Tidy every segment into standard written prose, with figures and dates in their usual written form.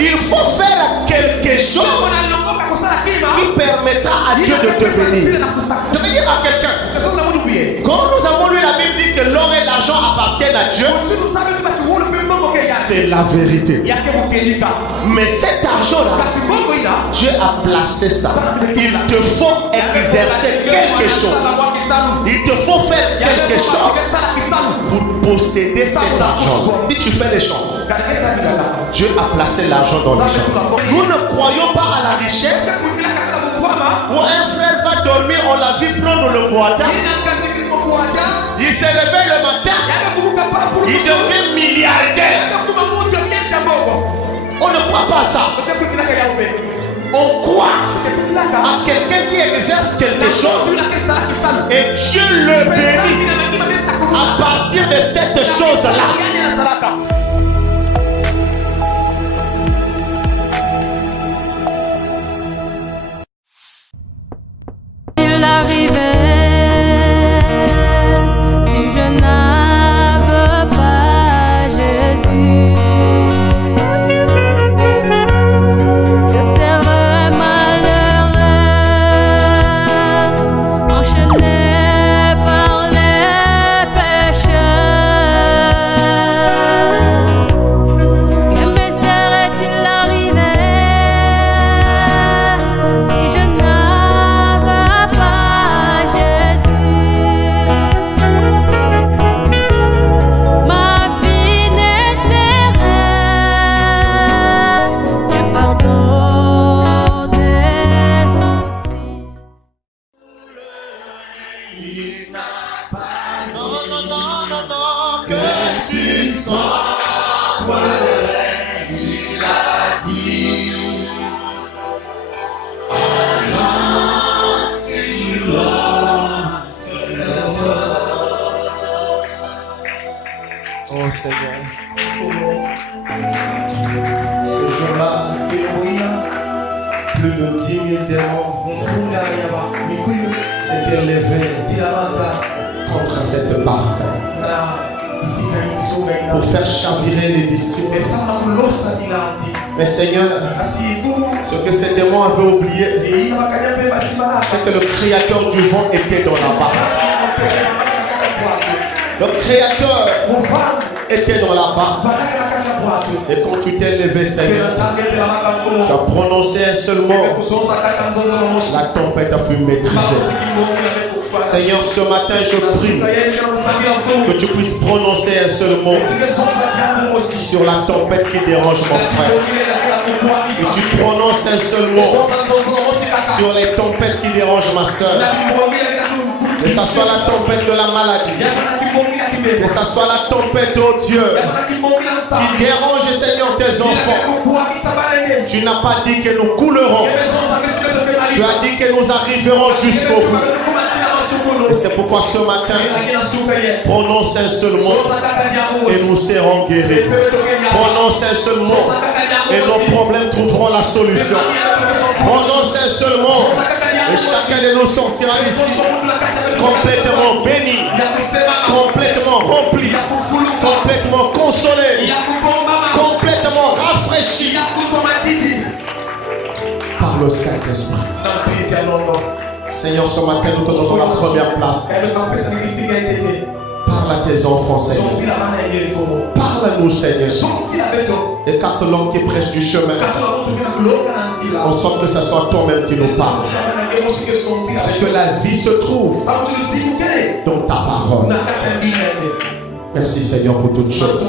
Il faut faire quelque chose qui permettra à Dieu de devenir. Je veux dire à quelqu'un, quand nous avons lu la Bible dit que l'or et l'argent appartiennent à Dieu, c'est la vérité. Mais cet argent-là, Dieu a placé ça. Il te faut exercer quelque chose. Il te faut faire quelque chose pour posséder cet argent. Si tu fais les champs, Dieu a placé l'argent dans les champs. Nous ne croyons pas à la richesse. Où un frère va dormir, on l'a vu prendre le boita. Il se réveille le matin, il devient milliardaire. On ne croit pas à ça. On croit à quelqu'un qui exerce quelque chose et Dieu le bénit à partir de cette chose-là. Il arrivait, si je n'avais pas Jésus, je serais malheureux, enchaîné par les pécheurs. Que me serait-il arrivé si je n'avais pas Jésus? Ma vie ne serait que fardeau de soucis. Non, que tu sois il a dit. Oh Seigneur, ce jour-là, plus de 10 000 démons s'étaient levés contre cette barque pour faire chavirer les disciples. Mais Seigneur, ce que ces démons avaient oublié, c'est que le créateur du vent était dans la barque. Le créateur était dans la barque. Et quand tu t'es levé, Seigneur, tu as prononcé un seul mot. La tempête a fui maîtrisée. Seigneur, ce matin, je prie que tu puisses prononcer un seul mot sur la tempête qui dérange mon frère. Que tu prononces un seul mot sur les tempêtes qui dérangent ma soeur. Que ce soit la tempête de la maladie, que ce soit la tempête, oh Dieu, qui dérange, Seigneur, tes enfants. Tu n'as pas dit que nous coulerons. Tu as dit que nous arriverons jusqu'au bout. Et c'est pourquoi ce matin, prononce un seul mot et nous serons guéris. Prononce un seul mot et nos problèmes trouveront la solution. Prononce un seul mot et chacun de nous sortira ici complètement béni, complètement rempli, complètement consolé, complètement rafraîchi par le Saint-Esprit. Seigneur, ce matin, nous te donnons la première place. Parle à tes enfants, Seigneur. Parle à nous, Seigneur. Écarte l'homme qui prêche du chemin. En sorte que ce soit toi-même qui nous parle. Parce que la vie se trouve dans ta parole. Merci, Seigneur, pour toutes choses.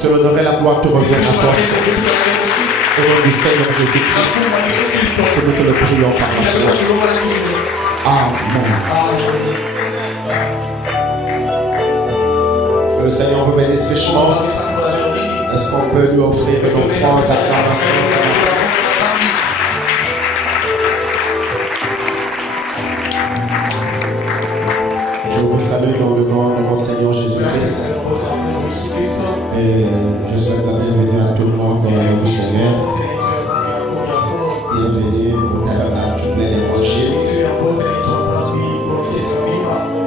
Que l'honneur et la gloire te reviennent à toi. Au nom du Seigneur Jésus-Christ, que nous te le prions par la foi. Amen. Que le Seigneur vous bénisse richement. Est-ce qu'on peut lui offrir une offrande, acclamation, Seigneur? Je vous salue dans le nom de notre Seigneur Jésus-Christ. Et je souhaite la bienvenue à tout le monde au Seigneur. Bienvenue au tabernacle plein d'évangile.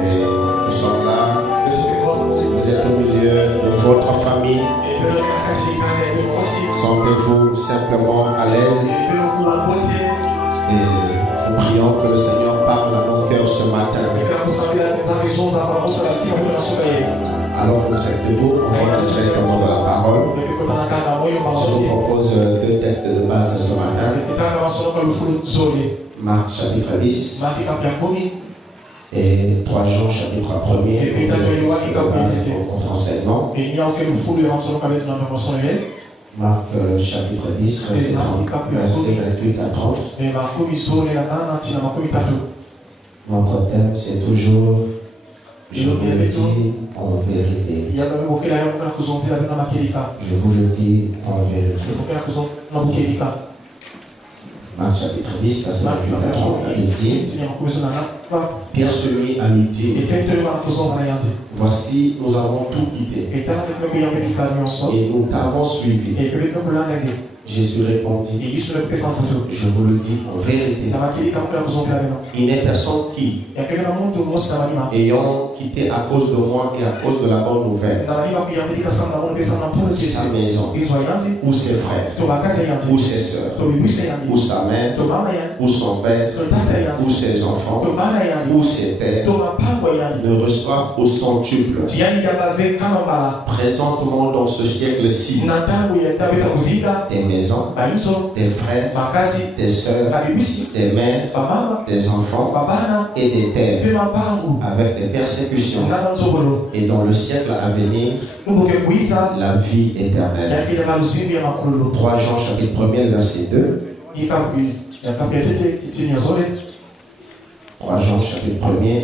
Et nous sommes là. Vous êtes au milieu de votre famille. famille, sentez-vous simplement à l'aise et nous prions que le Seigneur parle à nos cœurs ce matin. Alors que vous êtes debout, on rentre directement dans la parole. Je vous propose deux textes de base ce matin. Marc chapitre 10 et 3 Jean chapitre 1er pour notre enseignement. Marc chapitre 10 verset 28 à 30. Notre thème c'est toujours, je vous le dis en vérité. Je vous le dis en vérité. Marc chapitre 10, verset 28 à 30, il dit, Pierre se mit à lui dire, voici, nous avons tout quitté et nous t'avons suivi. Jésus répondit, je vous le dis en vérité, il n'est personne qui, ayant quitté à cause de moi et à cause de la bonne nouvelle, sa maison, ou ses frères, ou ses sœurs, ou sa mère, ou son père, ou ses enfants, ou ses terres, ne reçoivent au centuple, présentement dans ce siècle-ci, des maisons, des frères, des sœurs, des mères, des enfants et des terres, avec des persécutions, et dans le siècle à venir, la vie éternelle. 3 Jean chapitre 1er verset 2. 3 Jean chapitre 1er,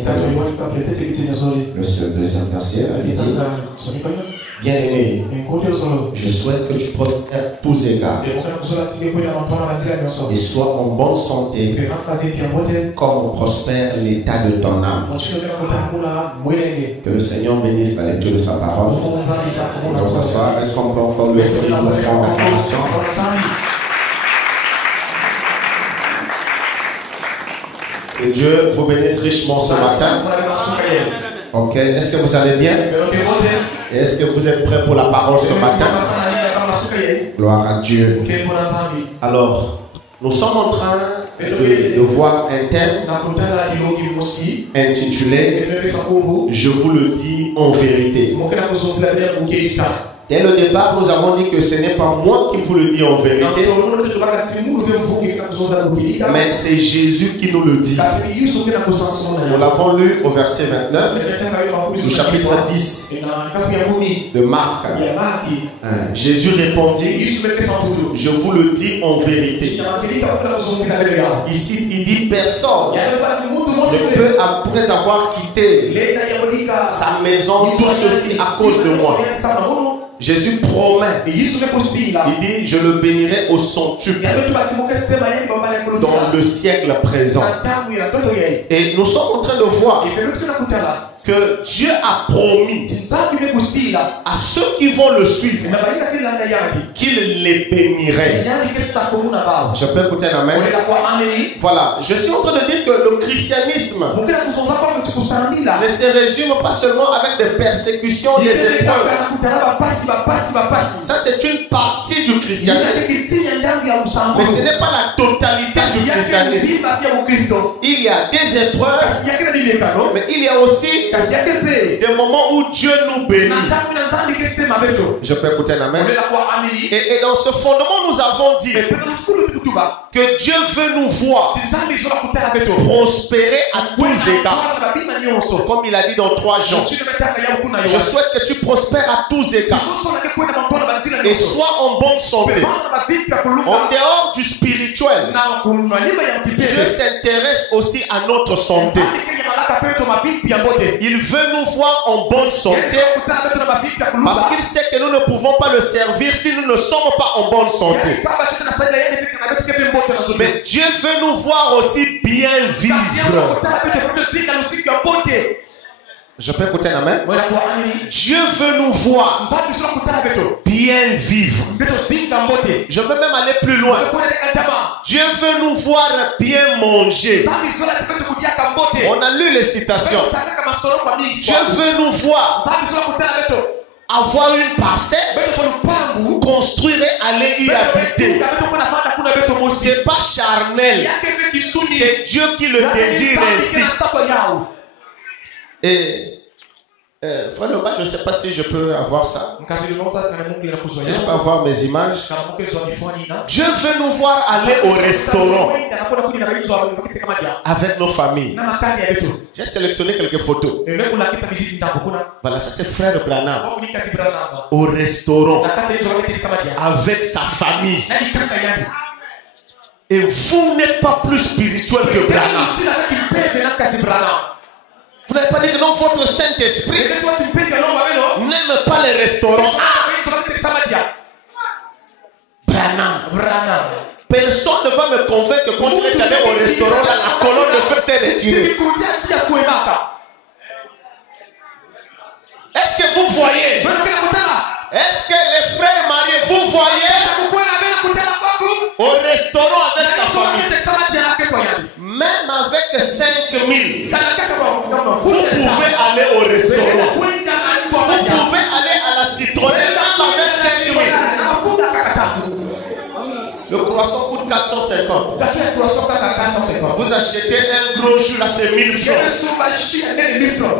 le deuxième verset, il dit, bien-aimé, je souhaite que tu prospères tous égards et sois en bonne santé comme prospère l'état de ton âme. Que le Seigneur bénisse la lecture de sa parole. On va s'asseoir. Est-ce qu'on peut encore lui offrir une offrande d'acclamation? Que Dieu vous bénisse richement ce matin. Ok, est-ce que vous allez bien? Et est-ce que vous êtes prêts pour la parole ce matin? Gloire à Dieu. Alors, nous sommes en train de voir un thème intitulé « Je vous le dis en vérité ». Dès le départ, nous avons dit que ce n'est pas moi qui vous le dis en vérité, mais c'est Jésus qui nous le dit. Nous l'avons lu au verset 29 du chapitre 10 de Marc. Jésus répondit, je vous le dis en vérité. Ici, il dit personne ne peut, après avoir quitté sa maison, tout ceci à cause de moi. Jésus promet, il dit, je le bénirai au centuple dans le siècle présent. Et nous sommes en train de voir que Dieu a promis à ceux qui vont le suivre qu'il les bénirait. Je peux écouter un amen? Voilà, je suis en train de dire que le christianisme ne se résume pas seulement avec des persécutions, des épreuves. Ça c'est une partie du christianisme, mais ce n'est pas la totalité du christianisme. Il y a des épreuves, mais il y a aussi des moments où Dieu nous bénit. Je peux écouter un amen? Et dans ce fondement, nous avons dit que Dieu veut nous voir prospérer à tous égards. Comme il a dit dans 3 Jean, je souhaite que tu prospères à tous égards et sois en bonne santé. En dehors du spirituel, Dieu s'intéresse aussi à notre santé. Il veut nous voir en bonne santé parce qu'il sait que nous ne pouvons pas le servir si nous ne sommes pas en bonne santé. Mais Dieu veut nous voir aussi bien vivre. Je peux écouter un amen? Dieu veut nous voir bien vivre. Je peux même aller plus loin. Dieu veut nous voir bien manger. On a lu les citations. Dieu veut nous voir avoir une parcelle, construire et aller y habiter. C'est pas charnel. C'est Dieu qui le désire ainsi. Et frère Lomba, je ne sais pas si je peux avoir ça. Si je peux avoir mes images. Dieu veut nous voir aller au restaurant avec nos familles. J'ai sélectionné quelques photos. Voilà, ça c'est frère Branham au restaurant avec sa famille. Et vous n'êtes pas plus spirituel que Branham. Vous n'avez pas dit que non, votre Saint-Esprit n'aime pas les restaurants. Branham. Personne ne va me convaincre que quand tu es allé au restaurant, là, la colonne de feu s'est retirée. Est-ce que vous voyez? Est-ce que les frères mariés, vous voyez? Au restaurant avec sa famille. Même avec 5 000, vous pouvez aller au restaurant. Vous pouvez aller à la citronnelle même avec 5 000. Le croissant coûte 450. Vous achetez un gros jus là, c'est 1000 francs.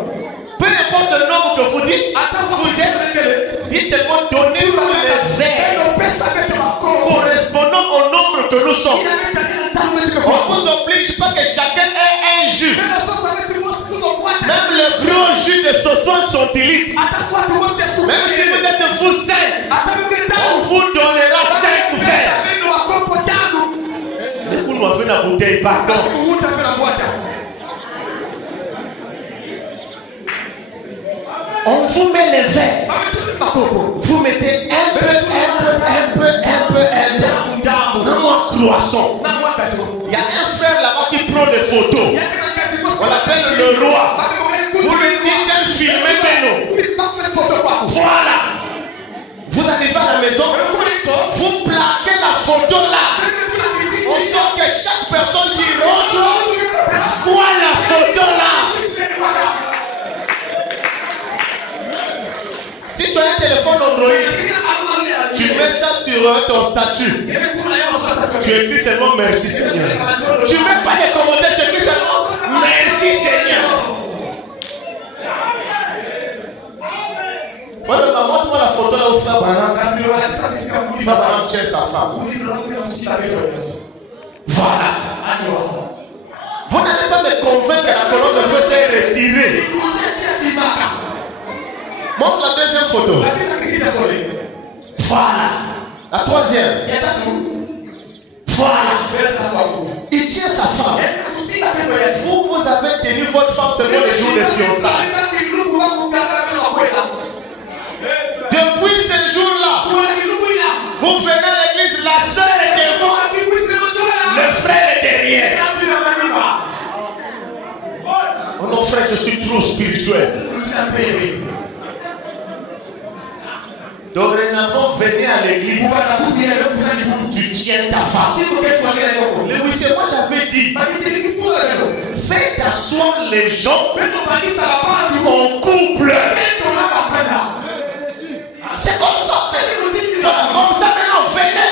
Peu importe le nombre que vous dites, vous êtes, dites seulement donnez-nous les verres correspondant au nombre que nous sommes. On ne vous oblige pas que chacun ait un jus. Même le gros jus de 60 centilitres. Même si vous êtes vous 5, on vous donnera 5 verres. Vous nous avez la bouteille, pardon. On vous met les verres. Vous mettez un peu. Non, croissant. Il y a un frère là-bas qui prend des photos. On l'appelle le roi. Vous lui dites de filmer Beno. Voilà. Vous arrivez à la maison, vous plaquez la photo là. On sent que chaque personne qui rentre voit la photo là. Si tu as un téléphone Android, tu mets ça sur ton statut. Tu écris seulement merci Seigneur. Tu ne mets pas de commentaires, tu écris seulement merci Seigneur. Voilà, montre-moi la photo là où frère Branham. Frère Branham tient sa femme. Voilà. Vous n'allez pas me convaincre que la colonne de feu s'est retirée. Montre la deuxième photo. Voilà. La troisième. Voilà. Il tient sa femme. Vous avez tenu votre femme seulement le jour des fiançailles. Depuis ce jour-là, vous venez à l'église, la sœur est devant, le frère est derrière. Oh non frère, je suis trop spirituel. Dorénavant, venez à l'église. Tu tiens ta femme. Oui, c'est moi j'avais dit. Faites asseoir les gens en couple. C'est comme ça. Comme ça maintenant, venez.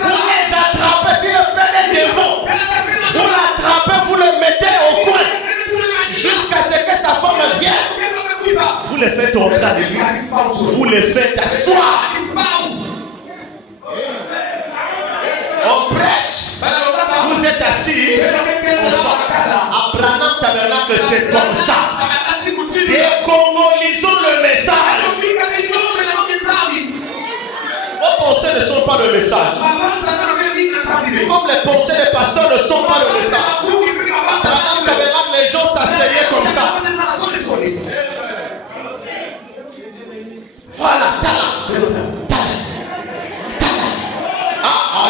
Vous les attrapez. Si le frère est devant, vous l'attrapez, vous le mettez au coin. Jusqu'à ce que sa femme vienne. Vous les faites entrer à l'église. Vous les faites asseoir. On prêche. Vous êtes assis. À Branham Tabernacle, c'est comme ça. Décongolisons le message. Vos pensées ne sont pas le message. Comme les pensées des pasteurs ne sont pas le message. Branham Tabernacle, les gens s'asseyaient comme ça. Voilà, tala.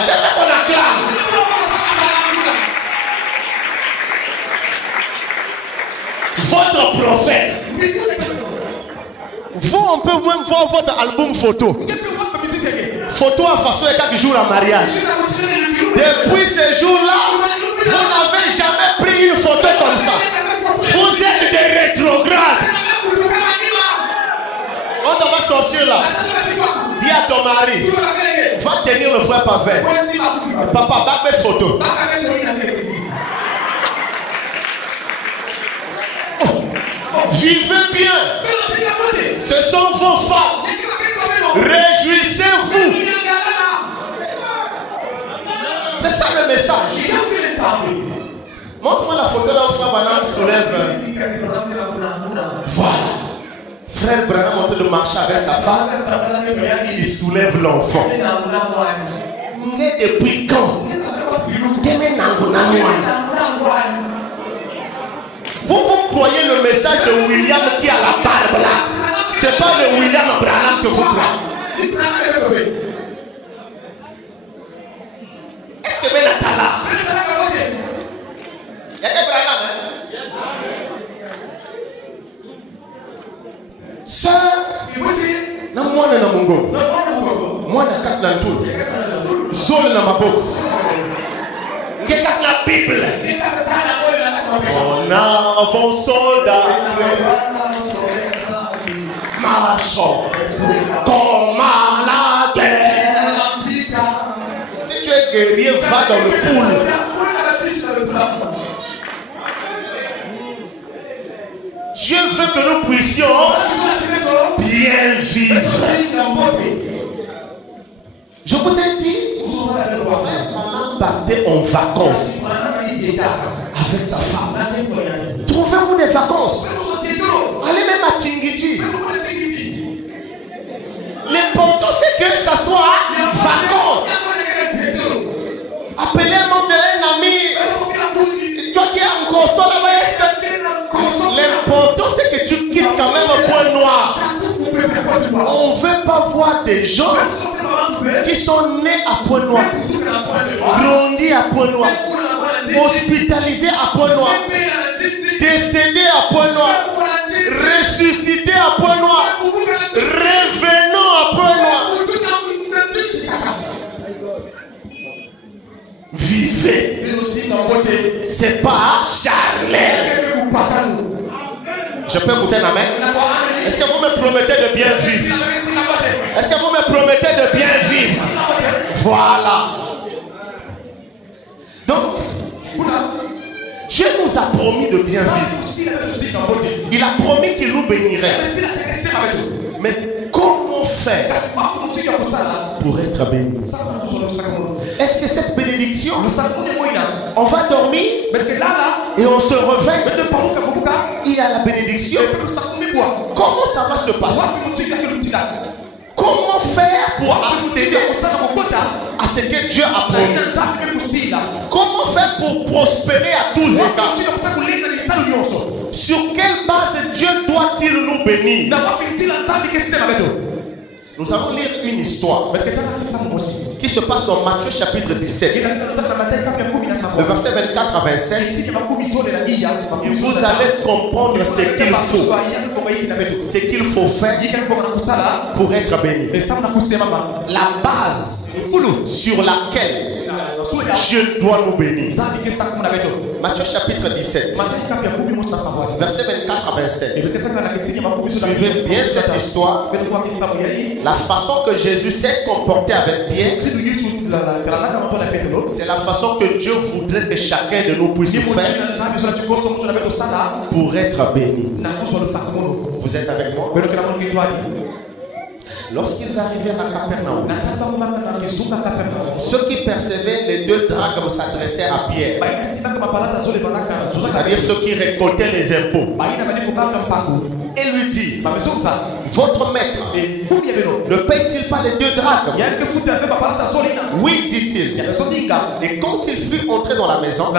J'aimerais qu'on acclame. Votre prophète. Vous, on peut même voir votre album photo. Photo à façon de 4 jours en mariage. Depuis ce jour-là, vous n'avez jamais pris une photo comme ça. Vous êtes des rétrogrades. Quand on va sortir là, dis à ton mari, va tenir le frère Pavel. Papa, va faire photo. Vivez bien. Ce sont vos femmes. Réjouissez-vous. C'est ça le message. Montre-moi la photo d'un frère Branham qui soulève. Voilà. Frère Branham est en train de marcher avec sa femme. Il soulève l'enfant. Mais depuis quand? Vous croyez le message de William qui a la barbe là? C'est pas le William Branham que vous croyez. Est-ce que Ben est là? Il y a Branham, hein? Sœur, na mwana na mungo. Mwana kat na ntoul. Zol na maboko. Ngekat la Bible. En avant soldat, marchons comme à la guerre. Si tu es guerrier, va dans le pool. Dieu veut que nous puissions bien vivre. Je vous ai dit, on partait en vacances avec sa femme. Trouvez-vous des vacances. Allez même à Tingiji. L'important c'est que ça soit vacances. Appelez un membre d'un ami. Toi qui es en console là-bas. L'important c'est que tu quittes quand même un point noir. On ne veut pas voir des gens qui sont nés à point noir, grandis à point noir, hospitalisés à point noir, décédés à point noir, ressuscités à point noir, revenant à point noir. Vivez. C'est pas charnel. Je peux écouter la main? Est-ce que vous me promettez de bien vivre? Est-ce que vous me promettez de bien vivre? Voilà. Donc, Dieu nous a promis de bien vivre. Il a promis qu'il nous bénirait. Mais comment faire pour être béni? Est-ce que cette bénédiction, on va dormir et on se réveille, il y a la bénédiction? Comment ça va se passer? Comment faire pour accéder à ce que Dieu a promis? Comment faire pour prospérer à tous égards? Sur quelle base Dieu doit-il nous bénir? Nous allons lire une histoire qui se passe dans Matthieu chapitre 17. Le verset 24 à 27. Vous allez comprendre ce qu'il faut. Ce qu'il faut faire pour être béni. La base sur laquelle Dieu doit nous bénir. Matthieu chapitre 17. Verset 24 à 27. Suivez bien cette histoire. La façon que Jésus s'est comporté avec Pierre, c'est la façon que Dieu voudrait que chacun de nous puisse faire pour être béni. Vous êtes avec moi? Lorsqu'ils arrivèrent à Capernaum, ceux qui percevaient les 2 drachmes s'adressaient à Pierre, c'est-à-dire ceux qui récoltaient les impôts, et lui dit: votre maître ne paye-t-il pas les 2 drachmes? Oui, dit-il. Et quand il fut entré dans la maison,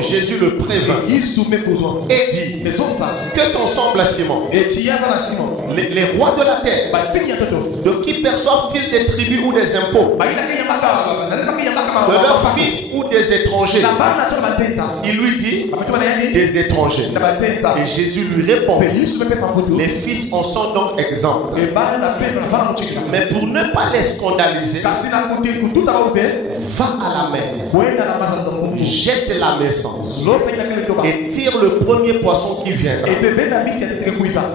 Jésus le prévint et dit: que t'en semble, Simon? Les rois de la terre, de qui perçoivent-ils des tribus ou des impôts? De leurs fils ou des étrangers? Il lui dit: des étrangers. Et Jésus lui répond: les fils en sont donc exempts. Mais pour ne pas les scandaliser, va à la mer, jette la maison et tire le premier poisson qui vient.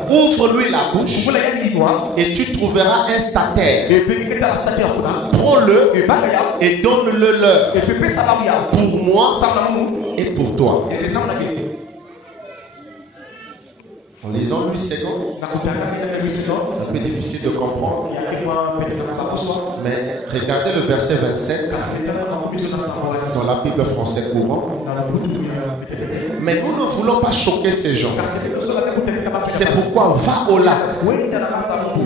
Ouvre-lui la bouche et tu trouveras un statère. Prends-le et donne-le leur pour moi et pour toi. En lisant 8 secondes, ça peut être difficile de comprendre. Mais regardez le verset 27 dans la Bible française courant. Mais nous ne voulons pas choquer ces gens. C'est pourquoi va au lac,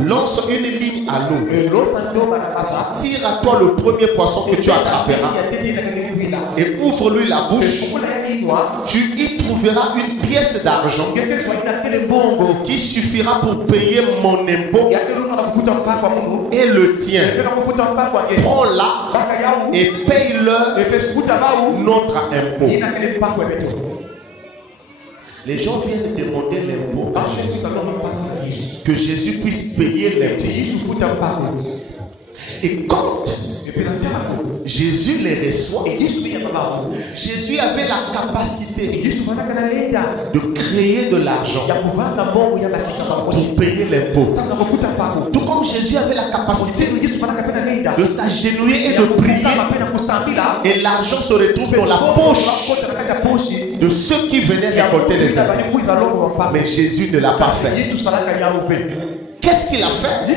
lance une ligne à l'eau, tire à toi le premier poisson que tu attraperas et ouvre-lui la bouche. Tu y trouveras une pièce d'argent qui suffira pour payer mon impôt et le tien. Prends-la et paye-le notre impôt. Les gens viennent demander l'impôt à Jésus, que Jésus puisse payer l'impôt. Et quand Jésus les reçoit, Jésus avait la capacité de créer de l'argent pour payer l'impôt. Tout comme Jésus avait la capacité de s'agenouiller et de prier, et l'argent se retrouve dans la poche de ceux qui venaient récolter les impôts. Mais Jésus ne l'a pas fait. Qu'est-ce qu'il a fait?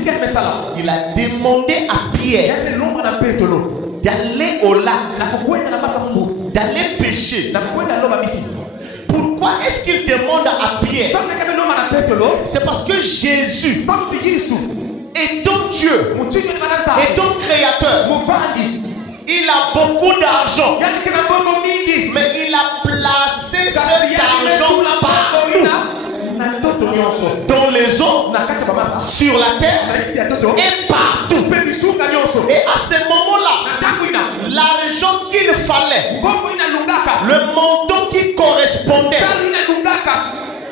Il a demandé à Pierre d'aller au lac, d'aller pêcher. Pourquoi est-ce qu'il demande à Pierre? C'est parce que Jésus, étant Dieu, étant créateur, il a beaucoup d'argent, mais il a placé cet argent partout, dans les eaux, sur la terre et partout. Et à ce moment-là, l'argent qu'il fallait, le montant qui correspondait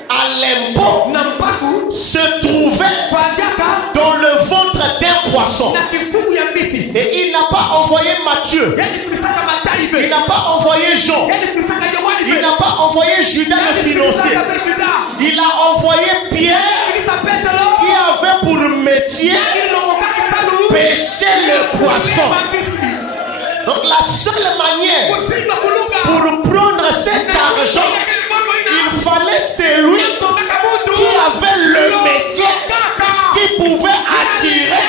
à l'impôt, se trouvait dans le ventre d'un poisson. Et il n'a pas envoyé Matthieu, il n'a pas envoyé Jean, il n'a pas envoyé Judas le financier. Il a envoyé Pierre, qui avait pour métier pêcher le poisson. Donc la seule manière pour prendre cet argent, il fallait celui qui avait le métier, qui pouvait attirer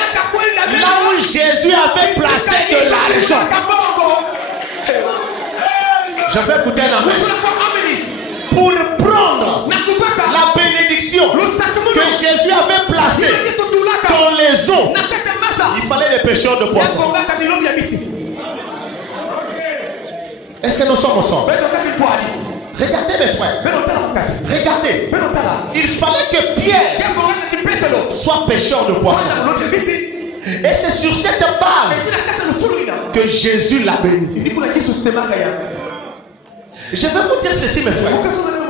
là où Jésus avait placé de l'argent. Je vais écouter un amen. Pour prendre la bénédiction que Jésus avait placée dans les eaux, il fallait les pêcheurs de poissons. Est-ce que nous sommes ensemble? Regardez mes frères. Regardez. Il fallait que Pierre soit pêcheur de poissons. Et c'est sur cette base que Jésus l'a béni. Je vais vous dire ceci, mes frères.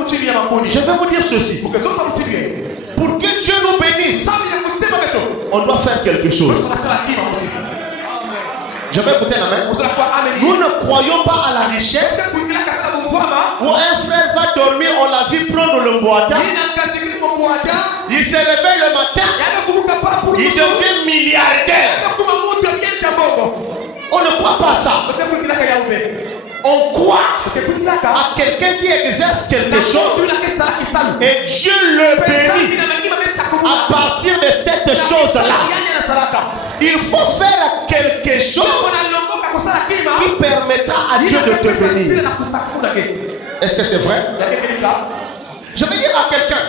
Je vais vous dire ceci. Pour que Dieu nous bénisse, on doit faire quelque chose. Je vais écouter la main. Nous ne croyons pas à la richesse où un frère va dormir, on l'a vu prendre le boita. Il se réveille le matin, il devient milliardaire. On ne croit pas ça. On croit à quelqu'un qui exerce quelque chose et Dieu le bénit à partir de cette chose-là. Il faut faire quelque chose qui permettra à Dieu de te bénir. Est-ce que c'est vrai? Je vais dire à quelqu'un,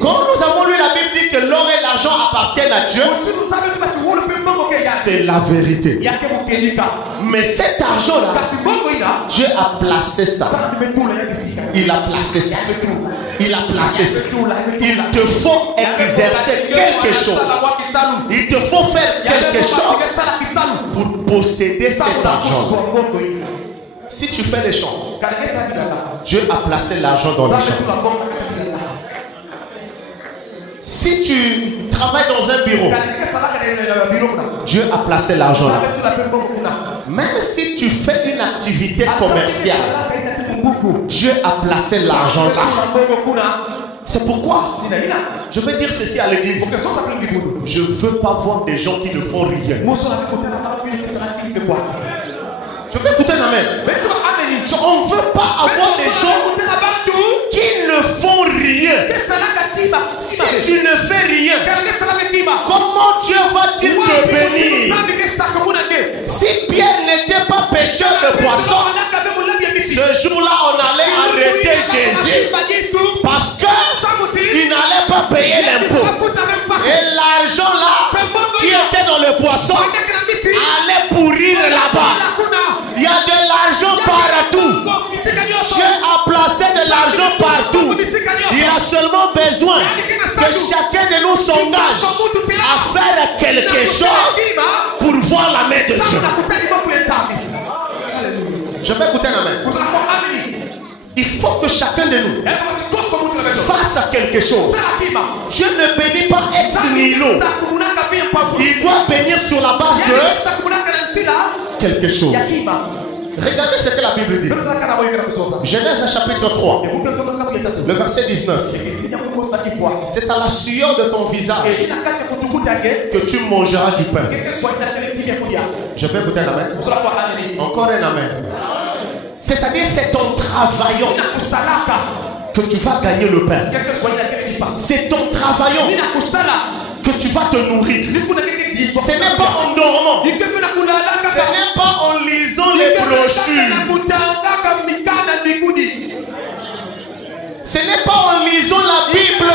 quand nous avons lu la Bible dit que l'or et l'argent appartiennent à Dieu, c'est la vérité. Mais cet argent-là, Dieu a placé ça. Il a placé ça. Il a placé ça. Il te faut exercer quelque chose. Il te faut faire quelque chose pour posséder cet argent. Si tu fais les champs, Dieu a placé l'argent dans les champs. Si tu travailles dans un bureau, Dieu a placé l'argent là. Même si tu fais une activité commerciale, Dieu a placé l'argent là. C'est pourquoi je veux dire ceci à l'église. Je ne veux pas voir des gens qui ne font rien. Je veux écouter un amen. On ne veut pas avoir des gens qui ne font rien. Si tu ne fais rien, comment Dieu va-t-il te bénir? Si Pierre n'était pas pêcheur de poissons, ce jour-là on allait arrêter Jésus parce qu'il n'allait pas payer l'impôt. Et l'argent là qui était dans le poisson allait pourrir là-bas. Il y a de l'argent partout. Dieu a placé de l'argent partout. Il a seulement besoin que chacun de nous s'engage à faire quelque chose pour voir la main de Dieu. Je vais écouter la main. Il faut que chacun de nous fasse quelque chose. Dieu ne bénit pas ex nihilo. Il doit bénir sur la base de quelque chose. Regardez ce que la Bible dit. Genèse chapitre 3, le verset 19. C'est à la sueur de ton visage que tu mangeras du pain. Je peux écouter un amen. Encore un amen. C'est-à-dire c'est en travaillant que tu vas gagner le pain. C'est en travaillant que tu vas te nourrir. Ce n'est pas en dormant. Ce n'est pas en lisant les brochures. Ce n'est pas en lisant la Bible.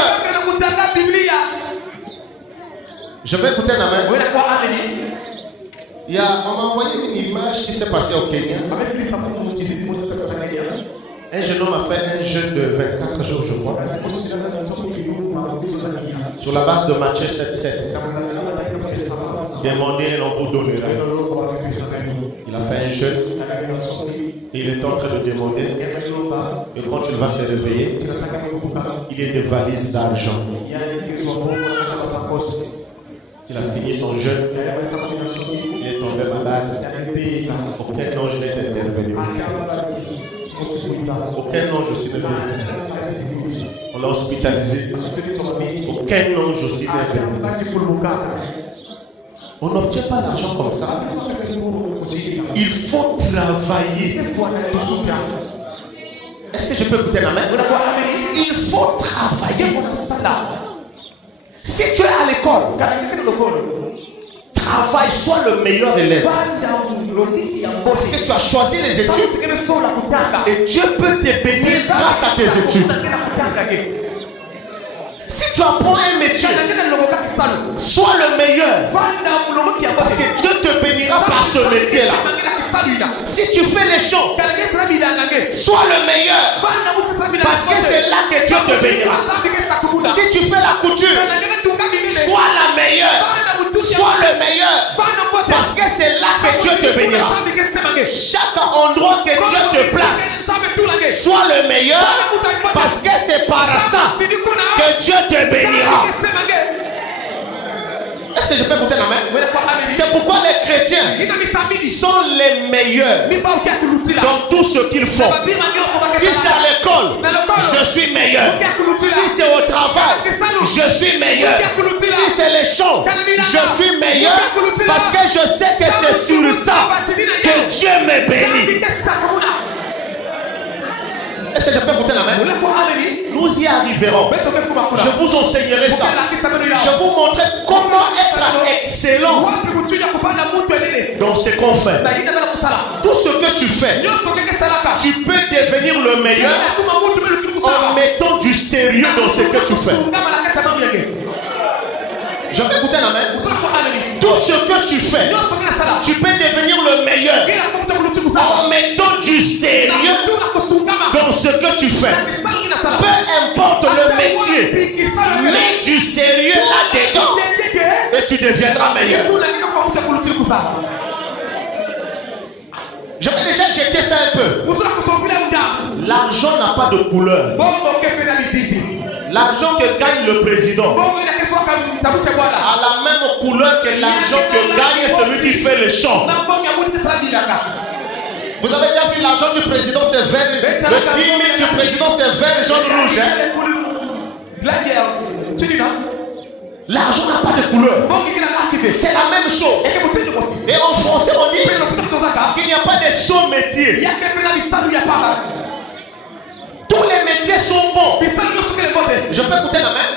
Je vais écouter la main. On m'a envoyé une image qui s'est passée au Kenya. Un jeune homme a fait un jeûne de 24 jours, je crois. Sur la base de Matthieu 7:7. Demandez et l'on vous donnera. Il a fait un jeûne. Il est en train de demander. Et quand il va se réveiller, il est des valises d'argent. Il a fini son jeûne. Il est tombé malade. Aucun ange n'est intervenu. Aucun ange aussi n'est venu. On l'a hospitalisé. Aucun ange aussi n'est venu. On n'obtient pas l'argent comme ça. Il faut travailler. Est-ce que je peux écouter la main? Il faut travailler pour ça. Si tu es à l'école, travaille, sois le meilleur élève. Parce que tu as choisi les études. Et Dieu peut te bénir grâce à tes études. Si tu apprends un métier, sois le meilleur. Parce que Dieu te bénira par ce métier-là. Si tu fais les chants, sois le meilleur. Parce que c'est là que Dieu te bénira. Si tu fais la couture, sois la meilleure. Sois le meilleur. Parce que c'est là que Dieu te bénira. Chaque endroit que Dieu te place, sois le meilleur. Parce que c'est par ça que Dieu te bénira. Est-ce que je peux écouter la main? C'est pourquoi les chrétiens sont les meilleurs dans tout ce qu'ils font. Si c'est à l'école, je suis meilleur. Si c'est au travail, je suis meilleur. Si c'est les chants, je suis meilleur. Parce que je sais que c'est sur ça que Dieu me bénit. Est-ce que je peux écouter la main? Nous y arriverons. Je vous enseignerai ça. Je vous montrerai comment être excellent dans ce qu'on fait. Tout ce que tu fais, tu peux devenir le meilleur en mettant du sérieux dans ce que tu fais. Je vais écouter la main. Tout ce que tu fais, tu peux devenir le meilleur en mettant du sérieux dans ce que tu fais. Peu importe le métier, mets du sérieux là-dedans et tu deviendras meilleur. Je vais déjà jeter ça un peu. L'argent n'a pas de couleur. L'argent que gagne le président a la même couleur que l'argent que gagne celui qui fait le chant. Vous avez déjà vu l'argent du président, c'est vert. Le 10 000 du président, c'est vert, jaune, rouge. Hein? L'argent n'a pas de couleur. C'est la même chose. Et en français, on dit qu'il n'y a pas de sot métier. Tous les métiers sont bons. Je peux écouter la main.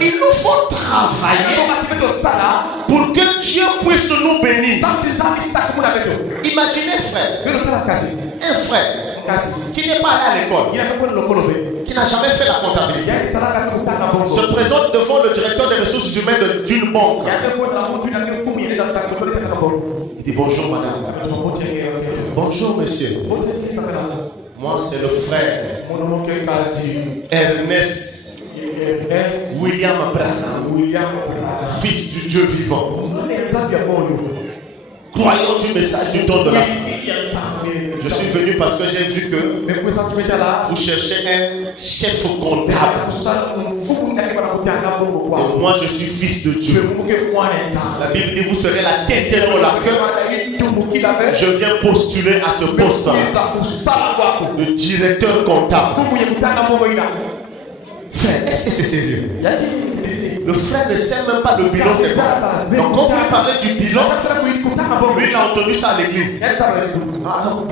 Il nous faut travailler pour que Dieu puisse nous bénir. Imaginez frère, un frère qui n'est pas allé à l'école, qui n'a jamais fait la comptabilité, se présente devant le directeur des ressources humaines d'une banque. Il dit bonjour madame. Bonjour monsieur. Moi c'est le frère Ernest William Abraham, fils du Dieu vivant. Croyant du message du don de la vie. Je suis venu parce que j'ai vu que vous cherchez un chef comptable. Et moi je suis fils de Dieu. La Bible dit vous serez la tête et non la queue. Je viens postuler à ce poste. Le directeur comptable. Frère, est-ce que c'est sérieux? Le frère ne sait même pas le bilan c'est quoi. Donc quand vous parlez du bilan, lui il a entendu ça à l'église.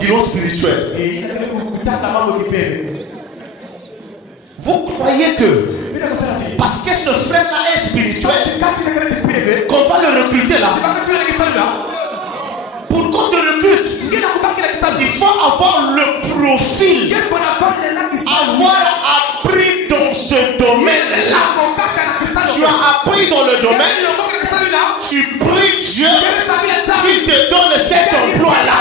Bilan spirituel. Vous croyez que parce que ce frère-là est spirituel, qu'on va le recruter là? Pour qu'on te recrute, il faut avoir le profil, avoir appris dans ce domaine-là. Tu as appris dans le domaine, tu pries Dieu qui te donne cet emploi-là.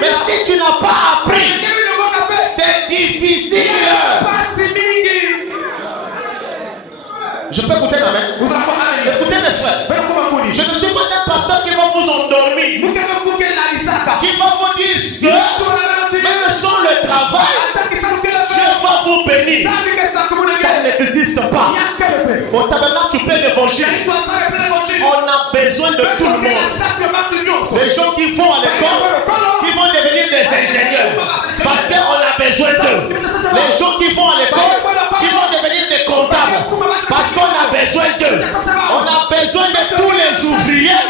Mais si tu n'as pas appris, c'est difficile. Je peux écouter ma main? Écoutez mes frères. Je ne suis pas un pasteur qui va vous endormir, qui va vous dire que même sans le travail, Dieu va vous bénir. Ça n'existe pas. Au tabernacle, tu fais l'évangile. On a besoin de tout le monde. Les gens qui vont à l'école, qui vont devenir des ingénieurs. Parce qu'on a besoin d'eux. Les gens qui vont à l'école, qui vont devenir des comptables. Parce qu'on a besoin d'eux. On a besoin de tous les ouvriers.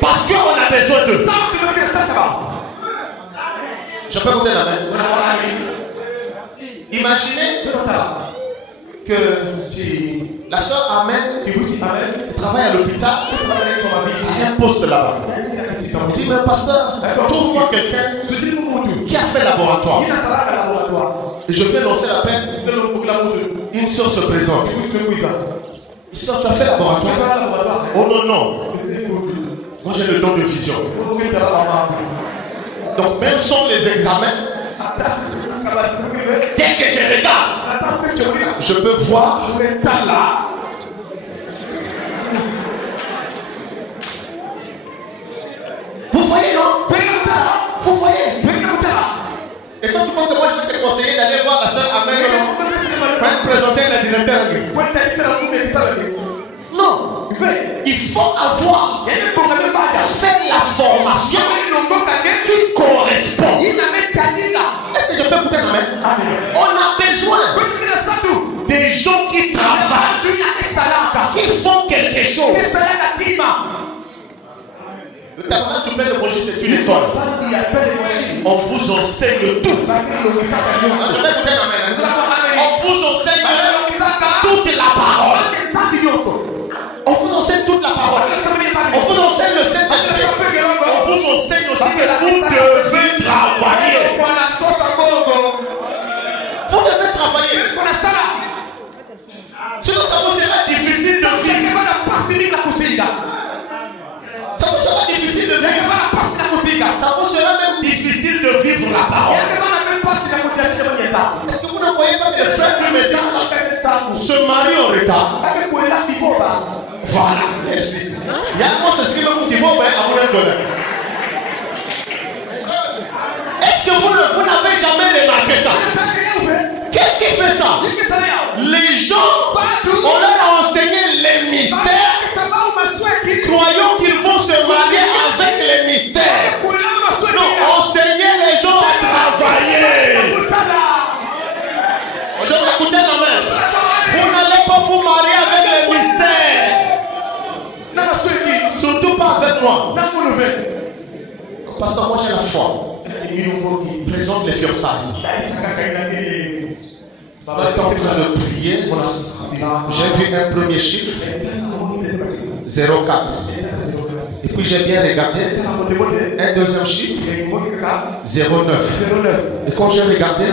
Parce qu'on a besoin d'eux. Je peux écouter la main? Imaginez que la soeur Amen, qui travaille à l'hôpital, a un poste là-bas. Il dit, mais pasteur, trouve-moi quelqu'un qui a fait laboratoire. Et je vais lancer l'appel. Une soeur se présente. Une soeur, tu as fait laboratoire? Oh non, non. Moi j'ai le don de vision. Donc même sans les examens, dès que je regarde, je peux voir là. Vous voyez non? Vous voyez? Et toi tu penses que moi je vais te conseiller d'aller voir la soeur Amen pour te présenter la directeur? Non. Il faut avoir fait la formation qui correspond. Est-ce que je peux écouter la main? On a besoin des gens qui travaillent, qui font quelque chose. Le tabernacle du Père de Moïse, c'est une école. On vous enseigne tout. Je vais écouter la main. On vous enseigne toute la parole. On vous enseigne toute la parole. On vous enseigne le Saint-Esprit. On vous enseigne aussi que vous devez travailler. Vous devez travailler. Sinon ça vous sera difficile de vivre. Ça vous sera difficile de vivre. Ça vous sera même difficile de vivre la parole. Est-ce que vous ne voyez pas que les frères du message se marient en retard? Voilà, merci. Il y a un mot, c'est ce que vous dites, à vous donner. Est-ce que vous n'avez jamais remarqué ça? Qu'est-ce qui fait ça? Les gens, on leur a enseigné les mystères, croyant qu'ils vont se marier avec les mystères. Non, enseignez les gens à travailler. Je vais écouter la main. Vous n'allez pas vous marier avec les mystères. Surtout pas avec moi. Parce que moi j'ai la foi. Il présente les fiançailles. Papa est en train de prier. J'ai vu un premier chiffre, 0,4. Et puis j'ai bien regardé un deuxième chiffre, 0,9. Et quand j'ai regardé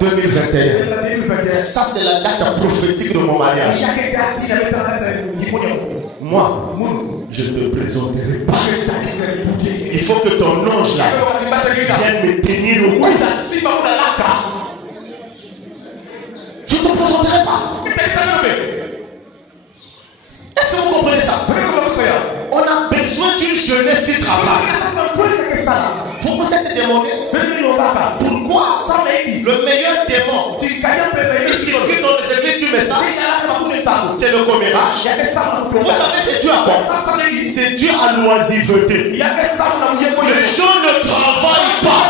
2021, ça c'est la date prophétique de mon mariage. Moi, je ne te présenterai pas. Il faut que ton ange là vienne me tenir au cou. Je ne te présenterai pas. Est-ce que vous comprenez ça? On a besoin d'une jeunesse qui travaille. Vous vous êtes demandé pourquoi le meilleur démon qui circule dans les églises du message, c'est le commérage. Vous savez, c'est dû à quoi? C'est dû à l'oisiveté. Les gens ne travaillent pas.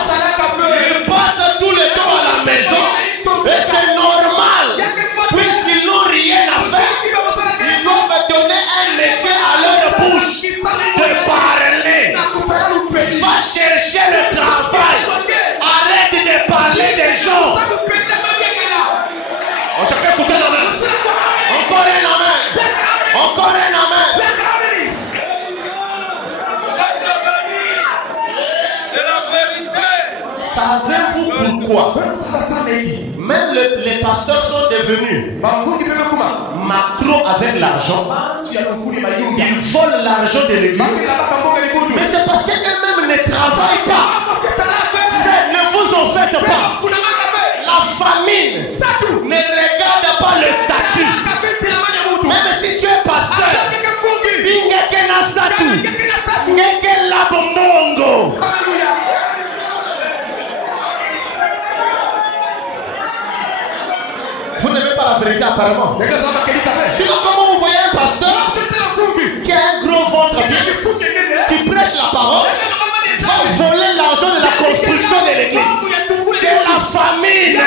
Ils passent tout le temps à la maison. Et c'est normal. Puisqu'ils n'ont rien à faire, ils doivent donner un métier à leur bouche de parler. Va chercher le travail. Arrête de parler des gens. On se fait écouter la main. Encore un amen. Encore un amen. Savez-vous pourquoi? Même les pasteurs sont devenus macro avec l'argent. Ils volent l'argent de l'église. Mais c'est parce qu'eux-mêmes ne travaillent pas. Ne vous en faites pas. La famine ne regarde pas le statut. Même si tu es pasteur, vous n'aimez pas la vérité apparemment. Sinon, comment vous voyez un pasteur qui a un gros ventre bien, qui prêche la parole, va voler l'argent de la construction de l'église? C'est la famine.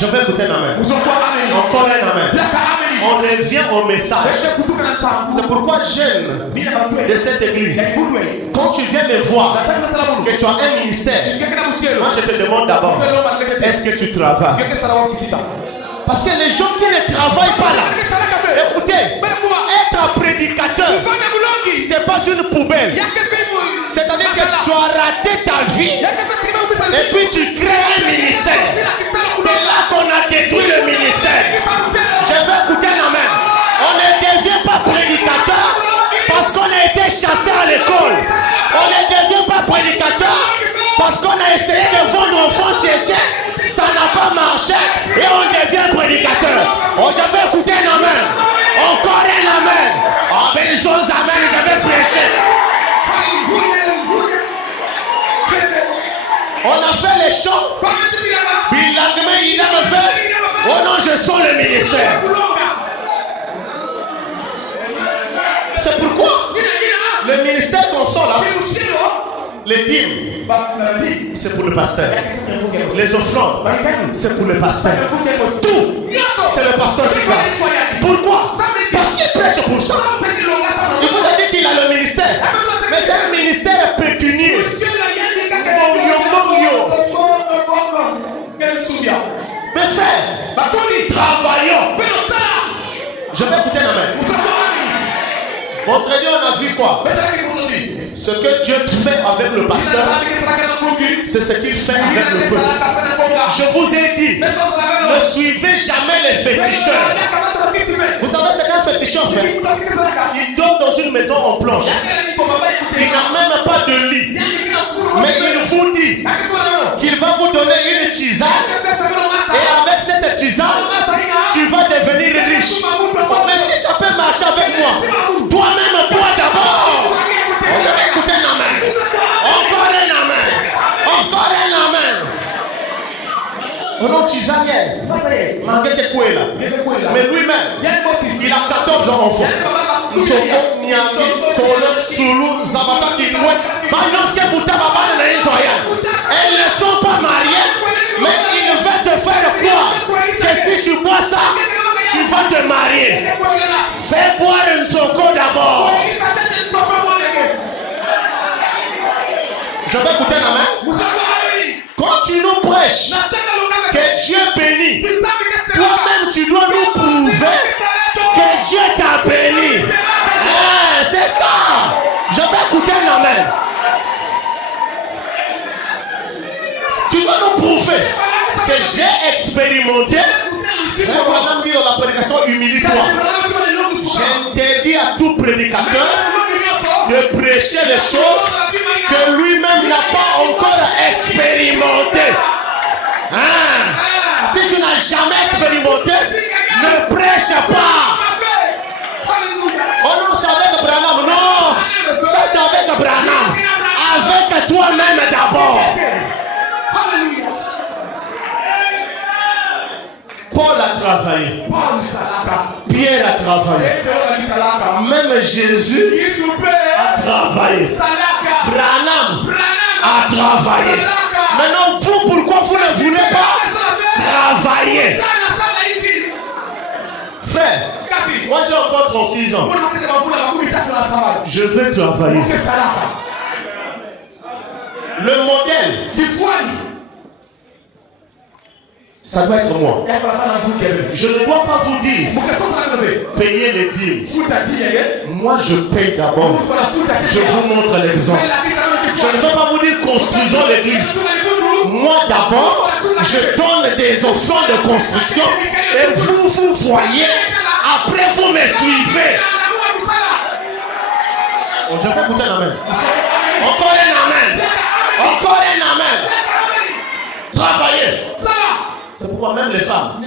Je vais écouter un amen. Encore un amen. On revient au message. C'est pourquoi j'aime de cette église. Quand tu viens me voir que tu as un ministère, moi je te demande d'abord, est-ce que tu travailles? Parce que les gens qui ne travaillent pas là, écoutez, être prédicateur, c'est pas une poubelle. C'est-à-dire que tu as raté ta vie et puis tu crées un ministère. C'est là qu'on a détruit le ministère. Je vais écouter la main. On ne devient pas prédicateur parce qu'on a été chassé à l'école. On ne devient pas prédicateur parce qu'on a essayé de vendre enfants tchétchènes. Ça n'a pas marché et on devient prédicateur. Oh, je vais écouter la main. Encore un amen. Oh, mais les choses amen, je vais prêcher. On a fait les chants. Il a me fait. Oh non, je sens le ministère. C'est pourquoi le ministère qu'on sent là, les dîmes, c'est pour le pasteur. Les offrandes, c'est pour le pasteur. Tout, c'est le pasteur qui garde. Pourquoi? Parce qu'il prêche pour ça. Il vous a dit qu'il a le ministère. Mais c'est un ministère pécunier. Mais frère, travaillons. Je vais écouter la main. Vendredi, on a vu quoi? Ce que Dieu fait avec le pasteur, c'est ce qu'il fait avec le peuple. Je vous ai dit, ne suivez jamais les féticheurs. Vous savez ce qu'un féticheur fait? Il dort dans une maison en planche. Il n'a même pas de lit. Mais il vous dit qu'il va vous donner une tisane. Et avec cette tisane, tu vas devenir riche. Mais si ça peut marcher avec moi, toi-même bois d'abord. On va écouter la main. Encore un amen. Isaac, mais lui-même, il a 14 enfants. Nous sommes elles ne sont pas mariées, mais il veut te faire croire que si tu bois ça, tu vas te marier. Fais boire un soko d'abord. Je vais écouter la main. Quand tu nous prêches que Dieu bénit, toi-même tu dois nous prouver que Dieu t'a béni. C'est ça. Je vais écouter la main. Tu dois nous prouver que j'ai expérimenté. Madame dit dans la prédication, humilie-toi. J'interdis à tout prédicateur de prêcher les choses que lui-même n'a pas encore expérimentées. Si tu n'as jamais expérimenté, ne prêche pas. Oh non, c'est avec Branham. Non, ça c'est avec Branham. Avec toi-même d'abord. Paul a travaillé. Pierre a travaillé. Même Jésus a travaillé. Branham a travaillé. Maintenant, vous, pourquoi vous ne voulez pas travailler? Frère, moi j'ai encore 36 ans. Je veux travailler. Le modèle, ça doit être moi. Je ne dois pas vous dire payer les dîmes. Moi je paye d'abord. Je vous montre l'exemple. Je ne veux pas vous dire construisons l'église. Moi d'abord, je donne des offrandes de construction et vous voyez. Après vous me suivez. Oh, je vais écouter la main. Encore un amen. Encore un amen. Travailler. C'est pourquoi même les femmes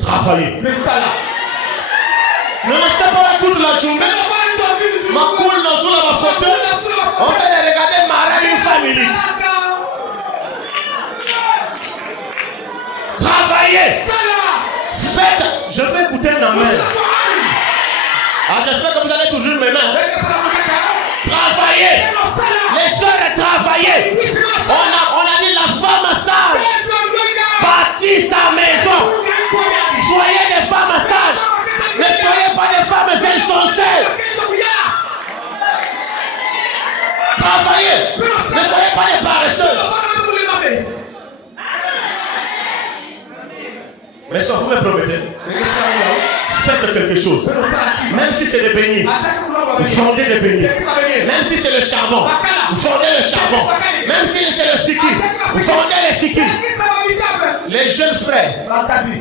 travailler. Ne restez pas là toute la journée. Ma coule dans la photo. On va les regarder marier une famille. Travailler. Faites. Je vais écouter la main. J'espère que vous allez toujours mes mains. Travailler. Les soeurs travailler. On a dit la femme sage. Bâtis sa maison. Soyez des femmes sages. Ne soyez pas des femmes insensées. Travaillez. Ne soyez pas des paresseuses. Mais ça, vous me promettez. Faites quelque chose. Même si c'est des beignets. Vendez des beignets. Même si c'est le charbon. Vendez le charbon. Même si c'est le siki. Vendez le siki. Les jeunes frères,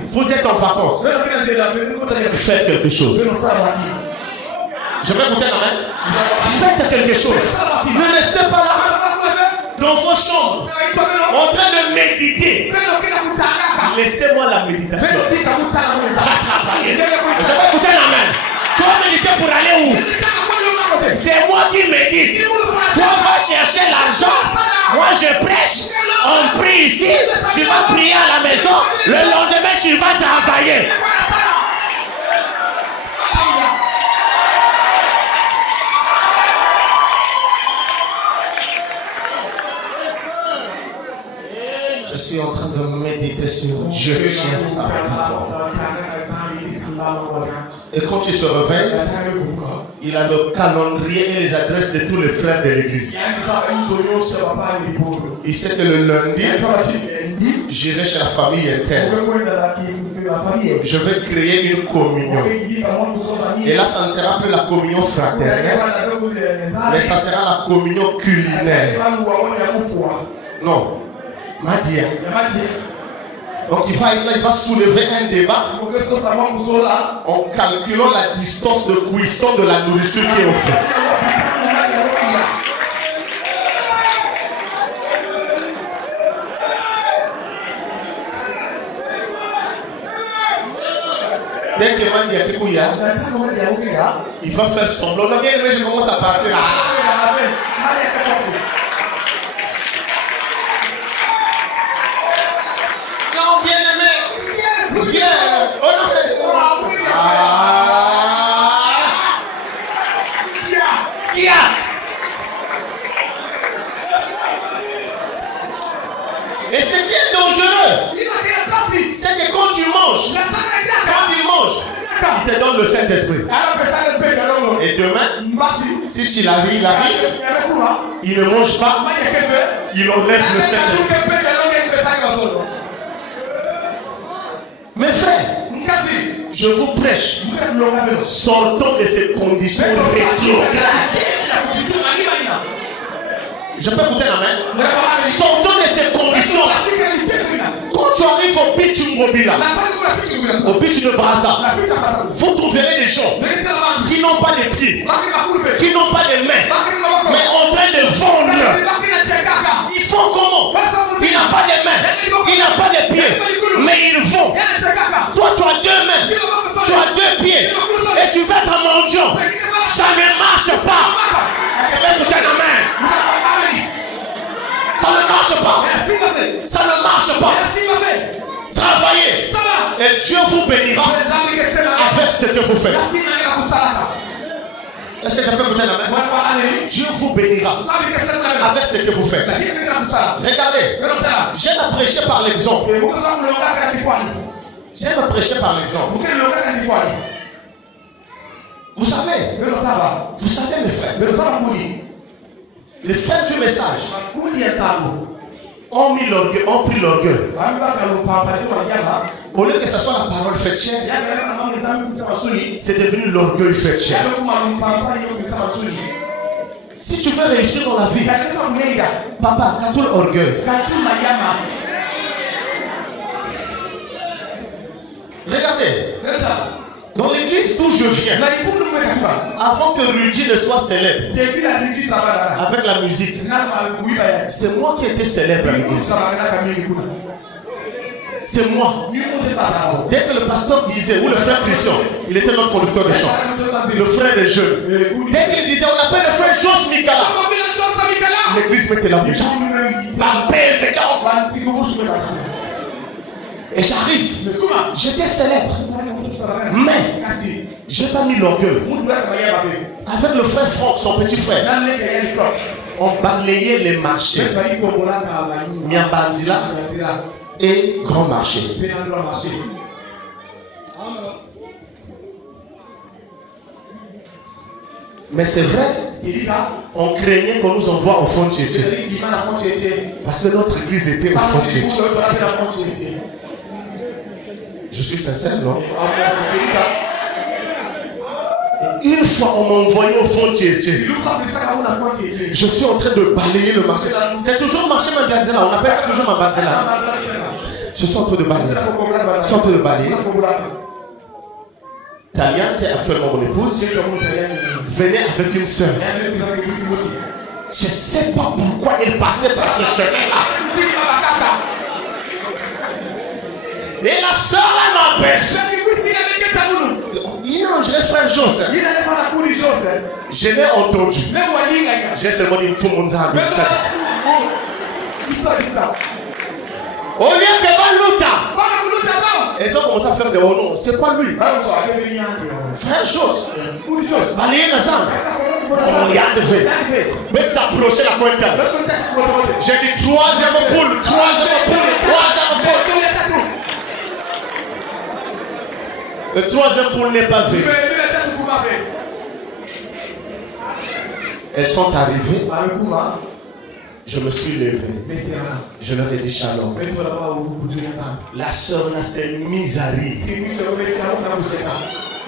vous êtes en vacances. Faites quelque chose. Je vais écouter la main. Faites quelque chose. Ne restez pas là dans vos chambres en train de méditer. Laissez-moi la méditation. Je vais écouter la main. Tu vas méditer pour aller où? C'est moi qui médite. Toi vas chercher l'argent. Moi je prêche. On prie ici. Tu vas prier à la maison. Le lendemain tu vas travailler. Je suis en train de méditer sur Dieu. Et quand il se réveille, il a le calendrier et les adresses de tous les frères de l'église. Il sait que le lundi, j'irai chez la famille interne. Je vais créer une communion. Et là, ça ne sera plus la communion fraternelle, mais ça sera la communion culinaire. Non. Madia. Donc il va soulever un débat en calculant la distance de cuisson de la nourriture qui est offerte. Dès que Madia il va faire semblant. Donc je commence à partir. Non, bien aimé, il te donne le Saint-Esprit. Et demain, si tu l'arrives, il ne mange pas, il enlève le Saint-Esprit. Mes frères, je vous prêche, sortons de ces conditions rétrogrades. Je peux écouter la main? Sortons de ces conditions. Quand tu arrives au pitch mobile, au pitch de Brasa, vous trouverez des gens qui n'ont pas de pieds, qui n'ont pas de mains, mais en train de vendre. Ils font comment? Il n'a pas de mains, il n'a pas de pieds, mais ils vont. Toi, tu as 2 mains, tu as 2 pieds, et tu veux être un mendiant. Ça ne marche pas. Écoutez la main. Ça ne marche pas. Ça ne marche pas. Travaillez. Et Dieu vous bénira avec ce que vous faites. Est-ce que je peux écouter la main? Dieu vous bénira avec ce que vous faites. Regardez, j'aime prêcher par l'exemple. J'aime prêcher par l'exemple. Vous savez, mes frères, les frères du message ont pris l'orgueil. Au lieu que ce soit la parole faite chair, c'est devenu l'orgueil fait chair. Si tu veux réussir dans la vie, papa, quand tout l'orgueil. Regardez. Dans l'église d'où je viens, avant que Rudy ne soit célèbre, avec la musique, c'est moi qui étais célèbre à l'église. C'est moi. Dès que le pasteur disait, ou le frère Christian, il était notre conducteur de chant, le frère des jeunes. Dès qu'il disait, on appelle le frère Jos Mikala, l'église mettait la bouche. Et j'arrive, j'étais célèbre, mais j'ai pas mis l'orgueil. Avec le frère Franck, son petit frère, on balayait les marchés, Niambazila et Grand Marché. Mais c'est vrai, on craignait qu'on nous envoie au fond de Tchétché. Parce que notre église était au fond de Tchétché. Je suis sincère, non? Et une fois, on m'a envoyé au fond de Tchétché. Je suis en train de balayer le marché. C'est toujours le marché Mambiazela. On appelle ça toujours Mambiazela. Je suis en train de balayer. Je suis en train de balayer. Talia, qui est actuellement mon épouse, venait avec une soeur. Je ne sais pas pourquoi elle passait par ce chemin-là. Et la soeur là m'empêche. Il non, je laisse frère Joseph. Je l'ai entendu. J'ai seulement dit, il faut mon âme. Au lieu de Balouta, ils ont commencé à faire des honneurs. C'est pas lui. Frère Joseph. Balayer la zambe. On y a devait. Mais s'approcher la pointe. J'ai dit troisième poule. Le troisième poule n'est pas venu. Elles sont arrivées. Je me suis levé. Je leur ai dit shalom. La soeur s'est mise à rire.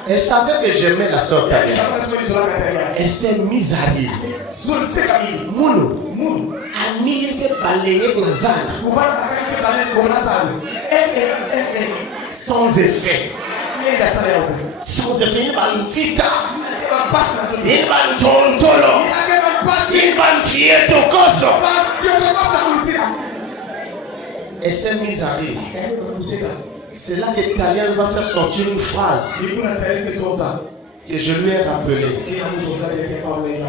Elle savait que j'aimais la soeur Talia. Elle s'est mise à rire. Mounou, Annie était balayée dans la salle. Sans effet. Sans effet, il va nous vita. Il va nous tontolo. Il va nous fier au coso. Elle s'est mise à rire. C'est là que l'Italien va faire sortir une phrase que je lui ai rappelée.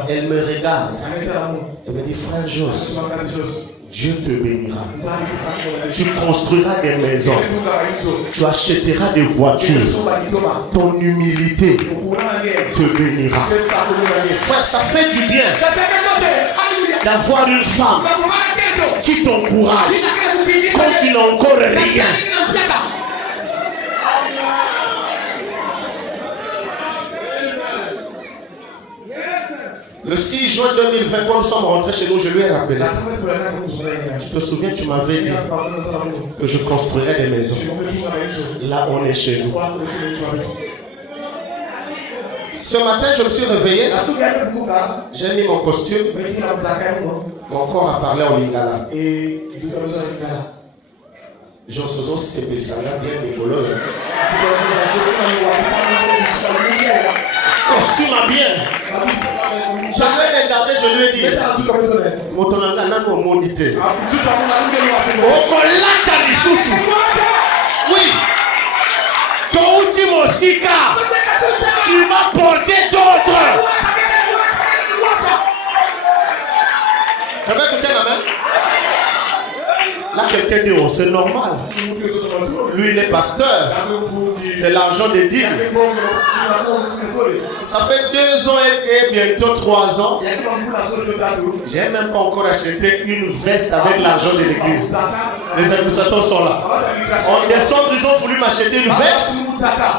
Elle me regarde. Elle me dit, frère Jos, Dieu te bénira. Tu construiras des maisons. Tu achèteras des voitures. Ton humilité te bénira. Frère, ça fait du bien d'avoir une femme qui t'encourage quand tu n'as encore rien. Le 6 juin 2023, nous sommes rentrés chez nous, je lui ai rappelé. Tu te souviens, tu m'avais dit que je construirais des maisons. Là, on est chez nous. Ce matin, je me suis réveillé. J'ai mis mon costume. Mon corps a parlé en lingala. Josozo, c'est ça bien rigolo. Costume à bien. J'avais regardé, je lui ai dit. Motonanga nako mondite. Okolata lisusu. Oui. Touti mosika. Tu m'as porté d'autres. Tu veux écouter la main? Là, quelqu'un dit, oh, c'est normal. Lui, il est pasteur. C'est l'argent des dîmes. Ça fait 2 ans et bientôt 3 ans. J'ai même pas encore acheté une veste avec l'argent de l'église. Les administrateurs sont là. En décembre, ils ont voulu m'acheter une veste.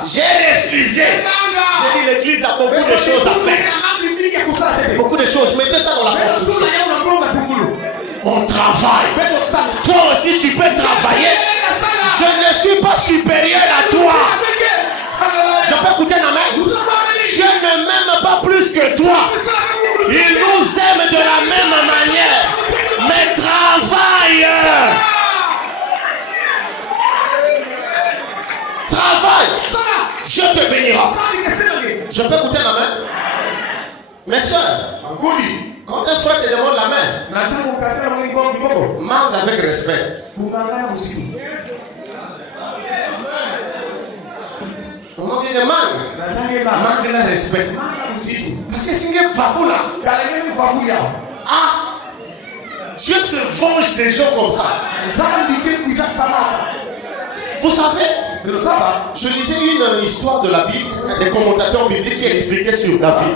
J'ai refusé. J'ai dit, l'église a beaucoup de choses à faire. Beaucoup de choses. Mettez ça dans la construction. On travaille. Toi aussi, tu peux travailler. Je ne suis pas supérieur à toi. Je peux écouter la main. Je ne m'aime pas plus que toi. Il nous aime de la même manière. Mais travaille. Travaille. Je te bénirai. Je peux écouter la main. Mes soeurs, quand un soeur te demande la main, marque avec respect. Comment tu demandes? Manque de respect. Parce que c'est une fabula. Ah, Dieu se venge des gens comme ça. Vous savez, je lisais une histoire de la Bible, des commentateurs bibliques qui expliquaient sur David.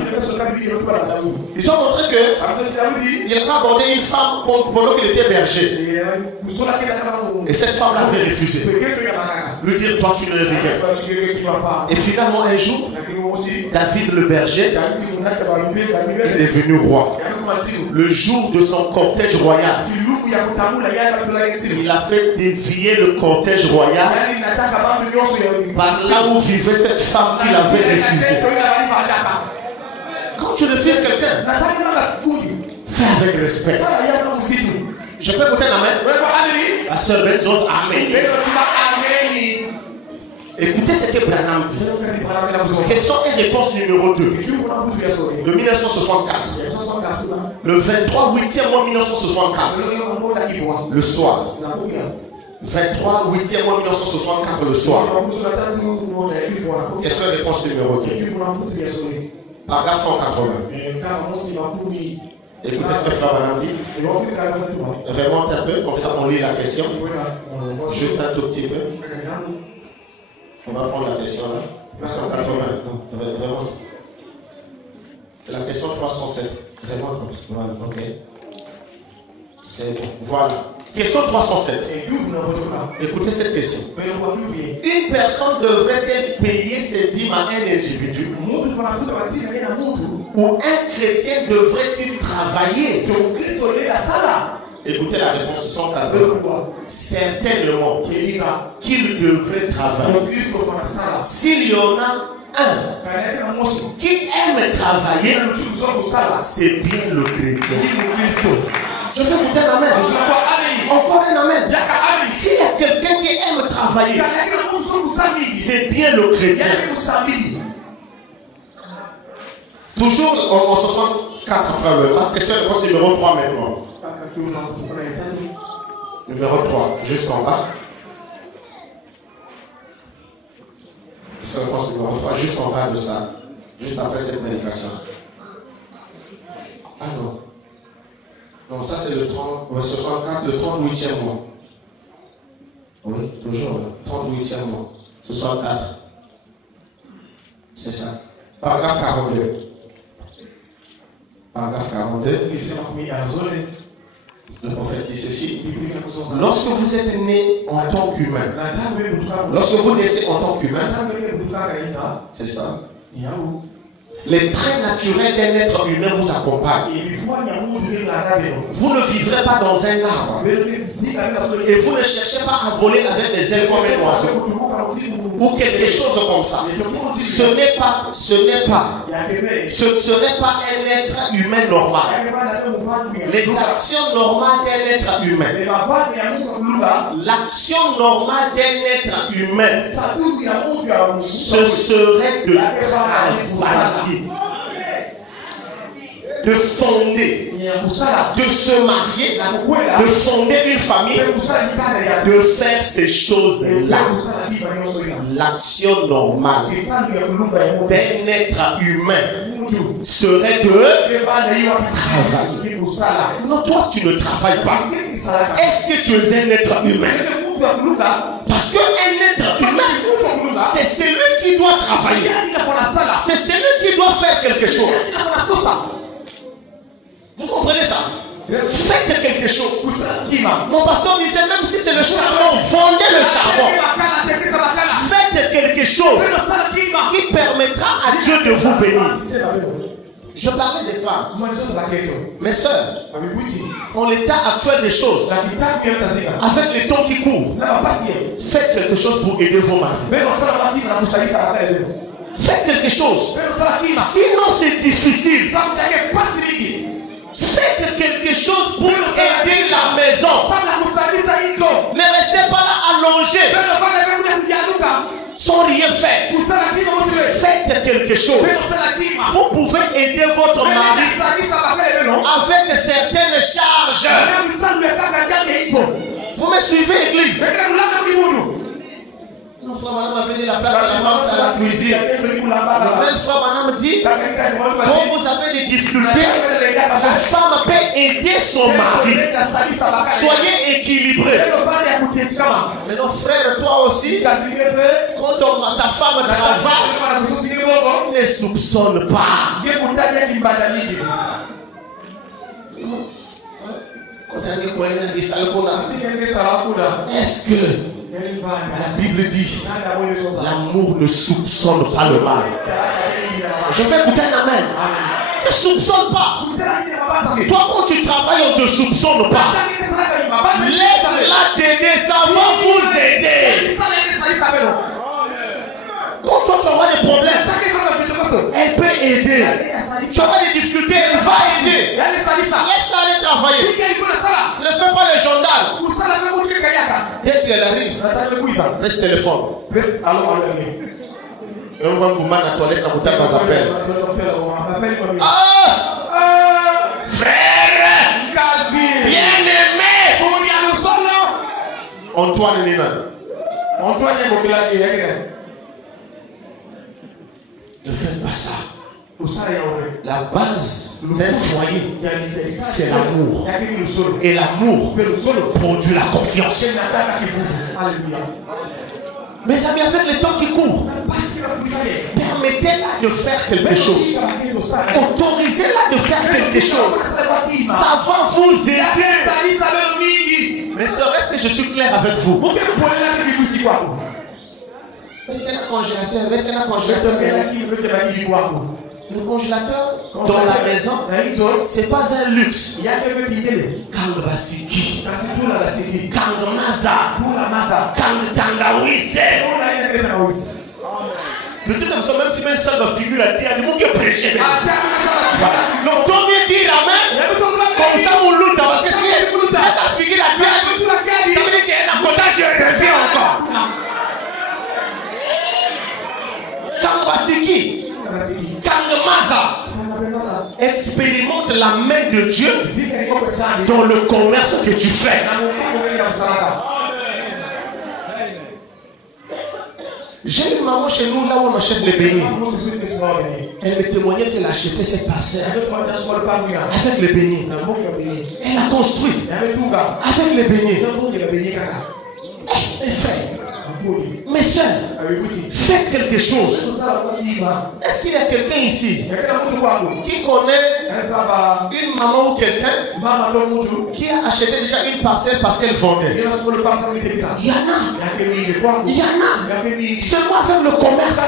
Ils ont montré qu'il avait abordé une femme pendant qu'il était berger. Et cette femme l'avait refusé. Lui dire, toi tu ne es rien. Et finalement un jour, David le berger est devenu roi. Le jour de son cortège royal, il a fait dévier le cortège royal par là où vivait cette femme qu'il avait refusée. Quand tu refuses quelqu'un, fais avec respect. Je peux écouter la main? La sœur Benzos, amen. Écoutez ce que Branham dit. Question et réponse numéro 2. De 1964. Le 23 8e mois 1964. Le soir. 23 8e mois 1964 le soir. Question et réponse numéro 2. Paragraphe 180. Écoutez ce que Frère Branham dit. Remonte un peu, comme ça on lit la question. Juste un tout petit peu. On va prendre la question là. 180. Non, remonte. C'est la question 307. Remonte. Voilà, ok. Voilà. Question 307. Écoutez cette question. Une personne devrait-elle payer ses dîmes à un individu? Ou un chrétien devrait-il travailler? Écoutez la réponse 180. Certainement qu'il devrait travailler. S'il y en a un qui aime travailler, c'est bien le chrétien. Je vais vous dire amen. Encore un amen. S'il y a quelqu'un qui aime travailler, c'est bien le chrétien. Toujours en 64 frères. La question de numéro 3 maintenant. Numéro 3, juste en bas. C'est le poste numéro 3, juste en bas de ça. Juste après cette prédication. Ah non. Non, ça c'est le 30, 64, le 38e mois. Oui, toujours, 38e mois. 64. C'est ça. Paragraphe 42. Paragraphe 42. Le prophète dit ceci. Lorsque vous êtes né en tant qu'humain, lorsque vous naissez en tant qu'humain, c'est ça. Les traits naturels d'un être humain vous accompagnent. Vous ne vivrez pas dans un arbre. Et vous ne cherchez pas à voler avec des ailes comme un oiseau. Ou quelque chose comme ça. Ce serait pas un être humain normal. Les actions normales d'un être humain. L'action normale d'un être humain, ce serait de travailler, de fonder, de se marier, de fonder une famille, de faire ces choses-là. L'action normale d'un être humain serait de travailler. Non, toi tu ne travailles pas. Est-ce que tu es un être humain? Parce qu'un être humain, c'est celui qui doit travailler. C'est celui qui doit faire quelque chose. Vous comprenez ça? Faites quelque chose. Mon pasteur disait, même si c'est le charbon, vendez le charbon. Faites quelque chose qui permettra à Dieu de vous bénir. Je parlais des femmes. Mes soeurs, en l'état actuel des choses, avec les temps qui courent, faites quelque chose pour aider vos maris. Faites quelque chose. Sinon c'est difficile. Faites quelque chose pour aider la maison. Ne restez pas là allongé sans rien faire. Faites quelque chose. Vous pouvez aider votre mari avec certaines charges. Vous me suivez, église? Une fois, madame a venu la place de la femme, c'est la cuisine. Même fois, madame dit, quand vous avez des difficultés, la femme peut aider son mari. Soyez équilibrés. Mais nos frères, toi aussi, quand ta femme travaille, ne soupçonne pas. Est-ce que la Bible dit l'amour ne soupçonne pas le mal? Je vais écouter un amen. Ne soupçonne pas. Toi, quand tu travailles, on ne te soupçonne pas. Laisse-la t'aider, ça va vous aider. Quand toi tu auras des problèmes, elle peut aider. Tu auras des difficultés, elle va aider. Laisse-la aller travailler. Ne fais pas le gendarme. Dès qu'elle arrive, laisse le téléphone. On va vous mettre à la toilette, on va vous appeler. Frère, bien-aimé, Antoine Nina. Ne faites pas ça. La base d'un foyer, c'est l'amour. Et l'amour produit la confiance. Mes amis, avec le temps qui court, permettez-la de faire quelque chose. Autorisez-la de faire quelque chose. Ça va vous aider. Mais est-ce que je suis clair avec vous? Mettez un congélateur. Le congélateur dans la maison, c'est pas un luxe. Kangabasiki, Kangamaza, Kangawise. De toute façon, même si même ça va figurer à dire, il faut que prêcher. Donc, tant mieux dire amen. Comme ça, on loue. Parce que si ça figure à dire, ça veut dire qu'il y a un avantage, je reviens encore. Kangabasiki, Kangamaza. Expérimente la main de Dieu dans le commerce que tu fais. J'ai une maman chez nous là où on achète les beignets. Elle me témoignait qu'elle achetait cette parcelle avec les beignets. Elle a construit avec les beignets. Elle fait. Mes soeurs, faites quelque chose. Est-ce qu'il y a quelqu'un ici qui connaît une maman ou quelqu'un qui a acheté déjà une parcelle parce qu'elle vendait? Il y en a. Seulement avec le commerce.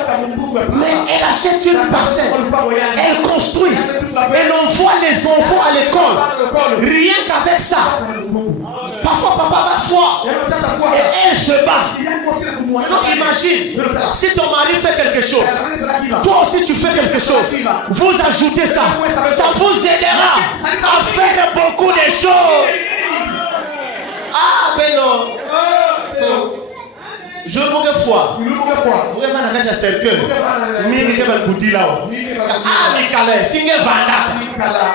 Mais elle a achète une parcelle, elle construit, elle envoie les enfants à l'école. Rien qu'avec ça. Parfois, papa va soir et elle se bat. Non, imagine, si ton mari fait quelque chose, toi aussi tu fais quelque chose, vous ajoutez ça, ça vous aidera à faire beaucoup de choses. Ah, ben non. Je vous fois. Vous avez un cercueil.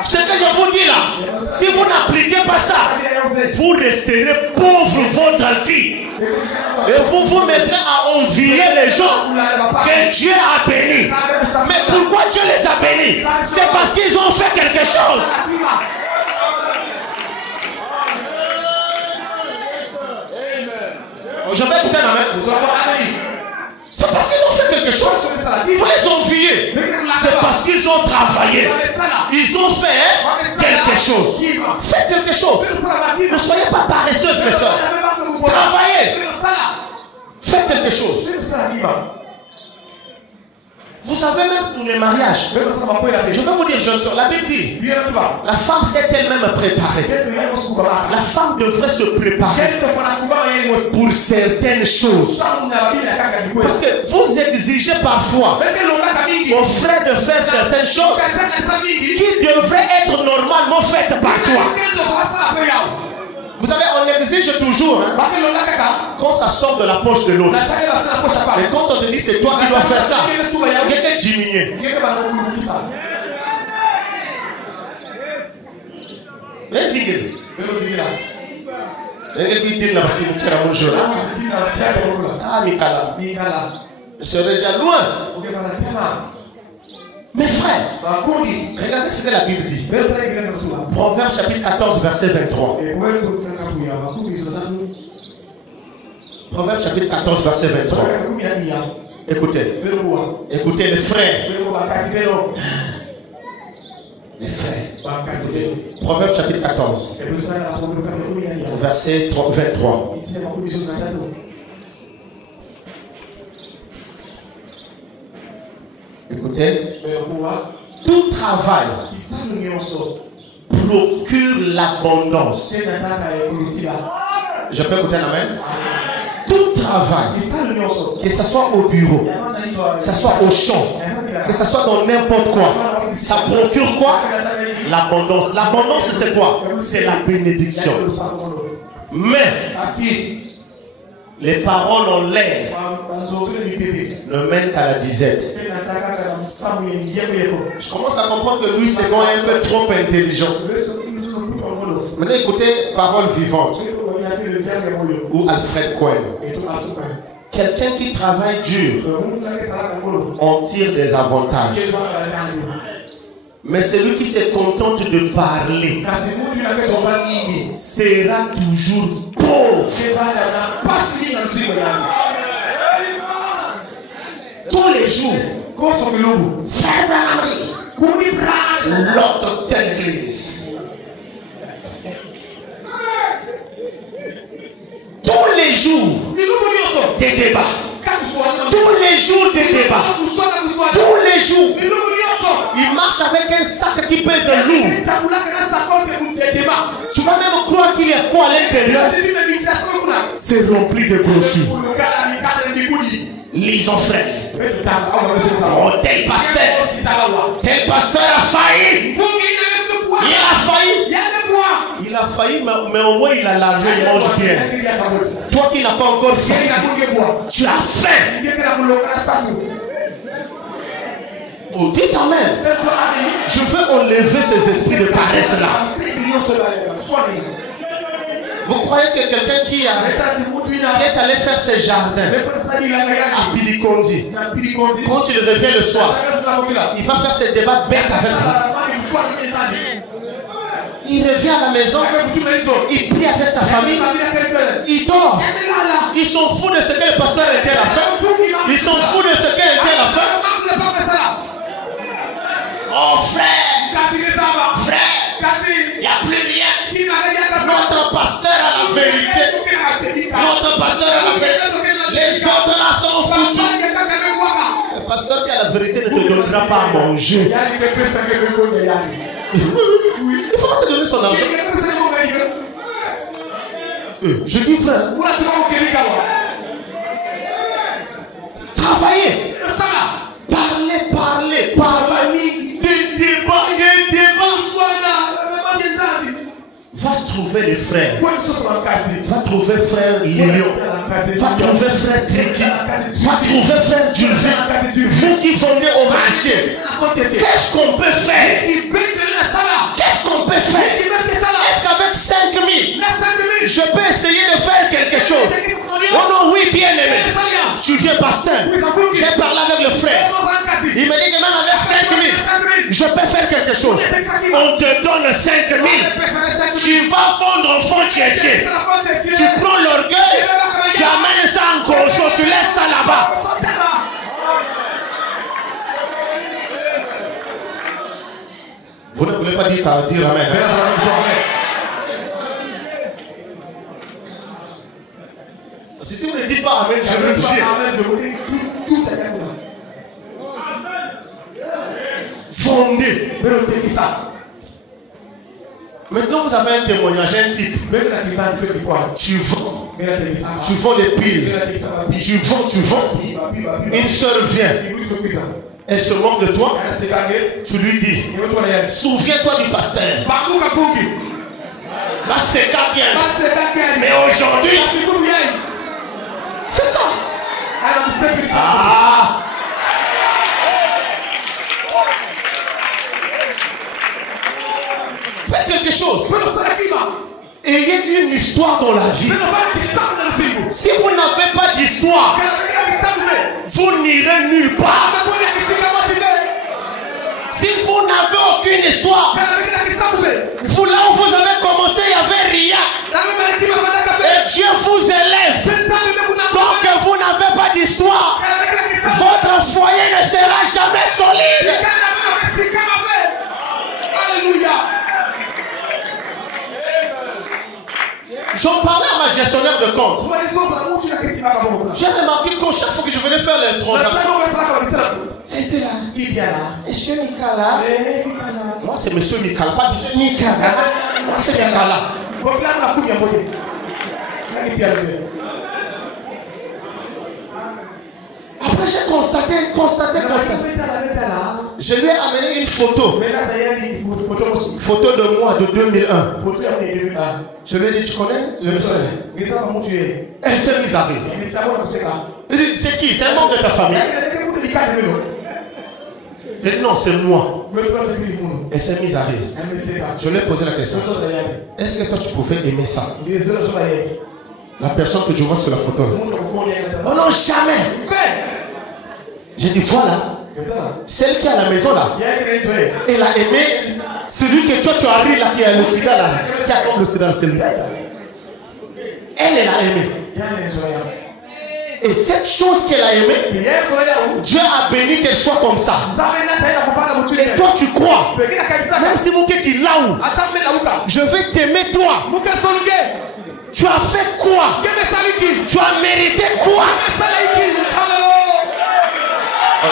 Ce que je vous dis là, si vous n'appliquez pas ça, vous resterez pauvre votre vie. Et vous vous mettrez à envier les gens que Dieu a bénis. Mais pourquoi Dieu les a bénis? C'est parce qu'ils ont fait quelque chose. Je vais écouter la main. C'est parce qu'ils ont fait quelque chose. Il faut les envier. C'est parce qu'ils ont travaillé. Ils ont fait quelque chose. Faites quelque chose. Ne soyez pas paresseux, mes soeurs. Travaillez. Faites quelque chose. Vous savez même pour les mariages. Je vais vous dire, jeune soeur, la Bible dit, la femme s'est elle-même préparée. La femme devrait se préparer pour certaines choses. Parce que vous exigez parfois aux frères de faire certaines choses qui devraient être normalement faites par toi. Vous savez, on exige toujours quand ça sort de la poche de l'autre. Mais quand on te dit c'est toi qui dois faire ça, il y a des diminués. Je serai déjà loin. Mes frères, regardez ce que la Bible dit. Proverbe chapitre 14, verset 23. Proverbe chapitre 14, verset 23. Écoutez. Écoutez les frères. Les frères. Proverbe chapitre 14, verset 23. Écoutez, tout travail procure l'abondance. Je peux écouter la main? Tout travail, que ce soit au bureau, que ce soit au champ, que ce soit dans n'importe quoi, ça procure quoi? L'abondance. L'abondance, c'est quoi? C'est la bénédiction. Mais les paroles en l'air ne mènent qu'à la disette. Je commence à comprendre que Louis II est un peu trop intelligent. Maintenant, écoutez, parole vivante. Ou Alfred Cohen. Quelqu'un qui travaille dur en tire des avantages. Mais celui qui se contente de parler sera toujours pauvre. Tous les jours, l'autre telle église. Tous les jours, des débats. Tous les jours, des débats. Tous les jours. Il marche avec un sac qui pèse lourd. Tu vas même croire qu'il y a quoi à l'intérieur. C'est rempli de brochures. Lisons, frère. Oh, tel pasteur a failli. Il a failli, mais au moins il a l'argent, il mange bien. Toi qui n'as pas encore faim, tu as faim. Oh, dites amen. Je veux enlever ces esprits de paresse là. Vous croyez que quelqu'un qui est allé faire ses jardins à Pilikondi, quand il revient le soir, il va faire ses débats bêtes avec vous. Il revient à la maison, il prie avec sa famille, il dort. Ils s'en foutent de ce que le pasteur était à faire. Ils s'en foutent de ce qu'elle était à faire. Oh frère, il n'y a plus rien. Notre pasteur a la vérité. Notre pasteur a la vérité. Les autres là sont foutus. pasteur qui a la vérité ne te donnera pas à manger. Oui, il faut pas te donner son argent. Je dis frère, travaillez, parlez, des débats. Va trouver les frères. Va trouver frère Léon. Va trouver frère Triki. Va trouver frère Dulvin. Vous qui vendez au marché. Qu'est-ce qu'on peut faire? Qu'est-ce qu'on peut faire? Est-ce qu'avec 5 000, je peux essayer de faire quelque chose? Oh non, oui, bien aimé. Tu viens pasteur. J'ai parlé avec le frère. Il me dit que même avec 5 000, je peux faire quelque chose. On te donne 5 000. Tu vas vendre enfant tchétché. Tu prends l'orgueil, tu amènes ça en conso, tu laisses ça là-bas. Vous ne voulez pas dire amen. Si vous ne dites pas amen, je vais tout. Vendez. Maintenant, vous avez un témoignage, un type. Tu vends des piles. Tu vends. Une soeur vient. Elle se moque de toi. Tu lui dis, souviens-toi du pasteur. Là, c'est quelqu'un. Mais aujourd'hui, c'est ça. Ah. Faites quelque chose. Ayez une histoire dans la vie. Si vous n'avez pas d'histoire, vous n'irez nulle part. Si vous n'avez aucune histoire, vous là où vous avez commencé, il y avait rien. Et Dieu vous élève. Tant que vous n'avez pas d'histoire, votre foyer ne sera jamais solide. Alléluia. J'en parlais à ma gestionnaire de compte. J'ai remarqué qu'à chaque fois que je venais faire les transactions, elle était là. Qui vient là? Est-ce que Mikala? Moi c'est monsieur Mikala, pas monsieur Mikala. Moi c'est Mikala. Après j'ai constaté. Je lui ai amené une photo. Photo de moi de 2001. Je lui ai dit, tu connais le monsieur? Elle s'est mise à rire. Il dit, c'est qui? C'est un membre de ta famille? J'ai dit, non, c'est moi. Elle s'est mise à rire. Je lui ai posé la question. Est-ce que toi tu pouvais aimer ça? La personne que tu vois sur la photo. Oh non, jamais. J'ai dit, voilà. Celle qui est à la maison là, elle a aimé celui que toi tu as ri là, qui a le sida là, qui a comme le sida, c'est lui. Elle a aimé. Et cette chose qu'elle a aimée, Dieu a béni qu'elle soit comme ça. Et toi tu crois, même si mon qui là où, je vais t'aimer toi. Tu as fait quoi? Tu as mérité quoi?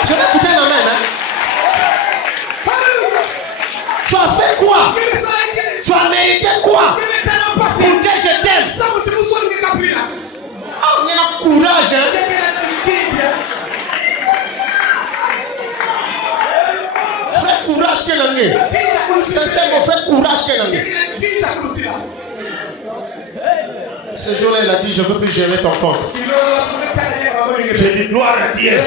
Je vais écouter la main. Tu as fait quoi? Tu as mérité quoi? Pour que je t'aime. Oh, il y a courage. Fais courage chez l'année. Sincèrement, fais courage chez l'année. Ce jour-là, il a dit, je ne veux plus gérer ton compte. J'ai dit, gloire à Dieu.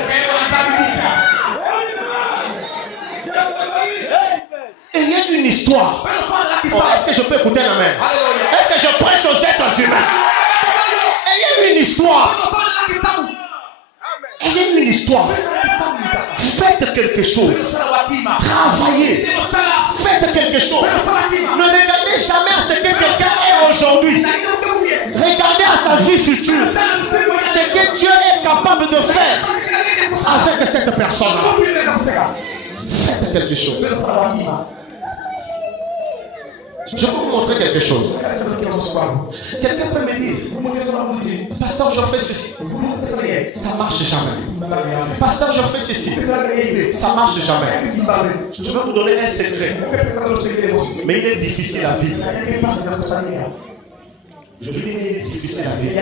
Ayez une histoire. Oh, est-ce que je peux écouter la main? Est-ce que je prêche aux êtres humains? Ayez une histoire. Ayez une histoire. Faites quelque chose. Travaillez. Faites quelque chose. Ne regardez jamais à ce que quelqu'un est aujourd'hui. Regardez à sa vie future. Ce que Dieu est capable de faire avec cette personne-là. Faites quelque chose. Je vais vous montrer quelque chose. Quelqu'un peut me dire, pasteur, je fais ceci. Ça marche jamais. Pasteur, je fais ceci. Ça marche jamais. Je vais vous donner un secret. Mais il est difficile à vivre. Je lui dis, il est difficile à vivre.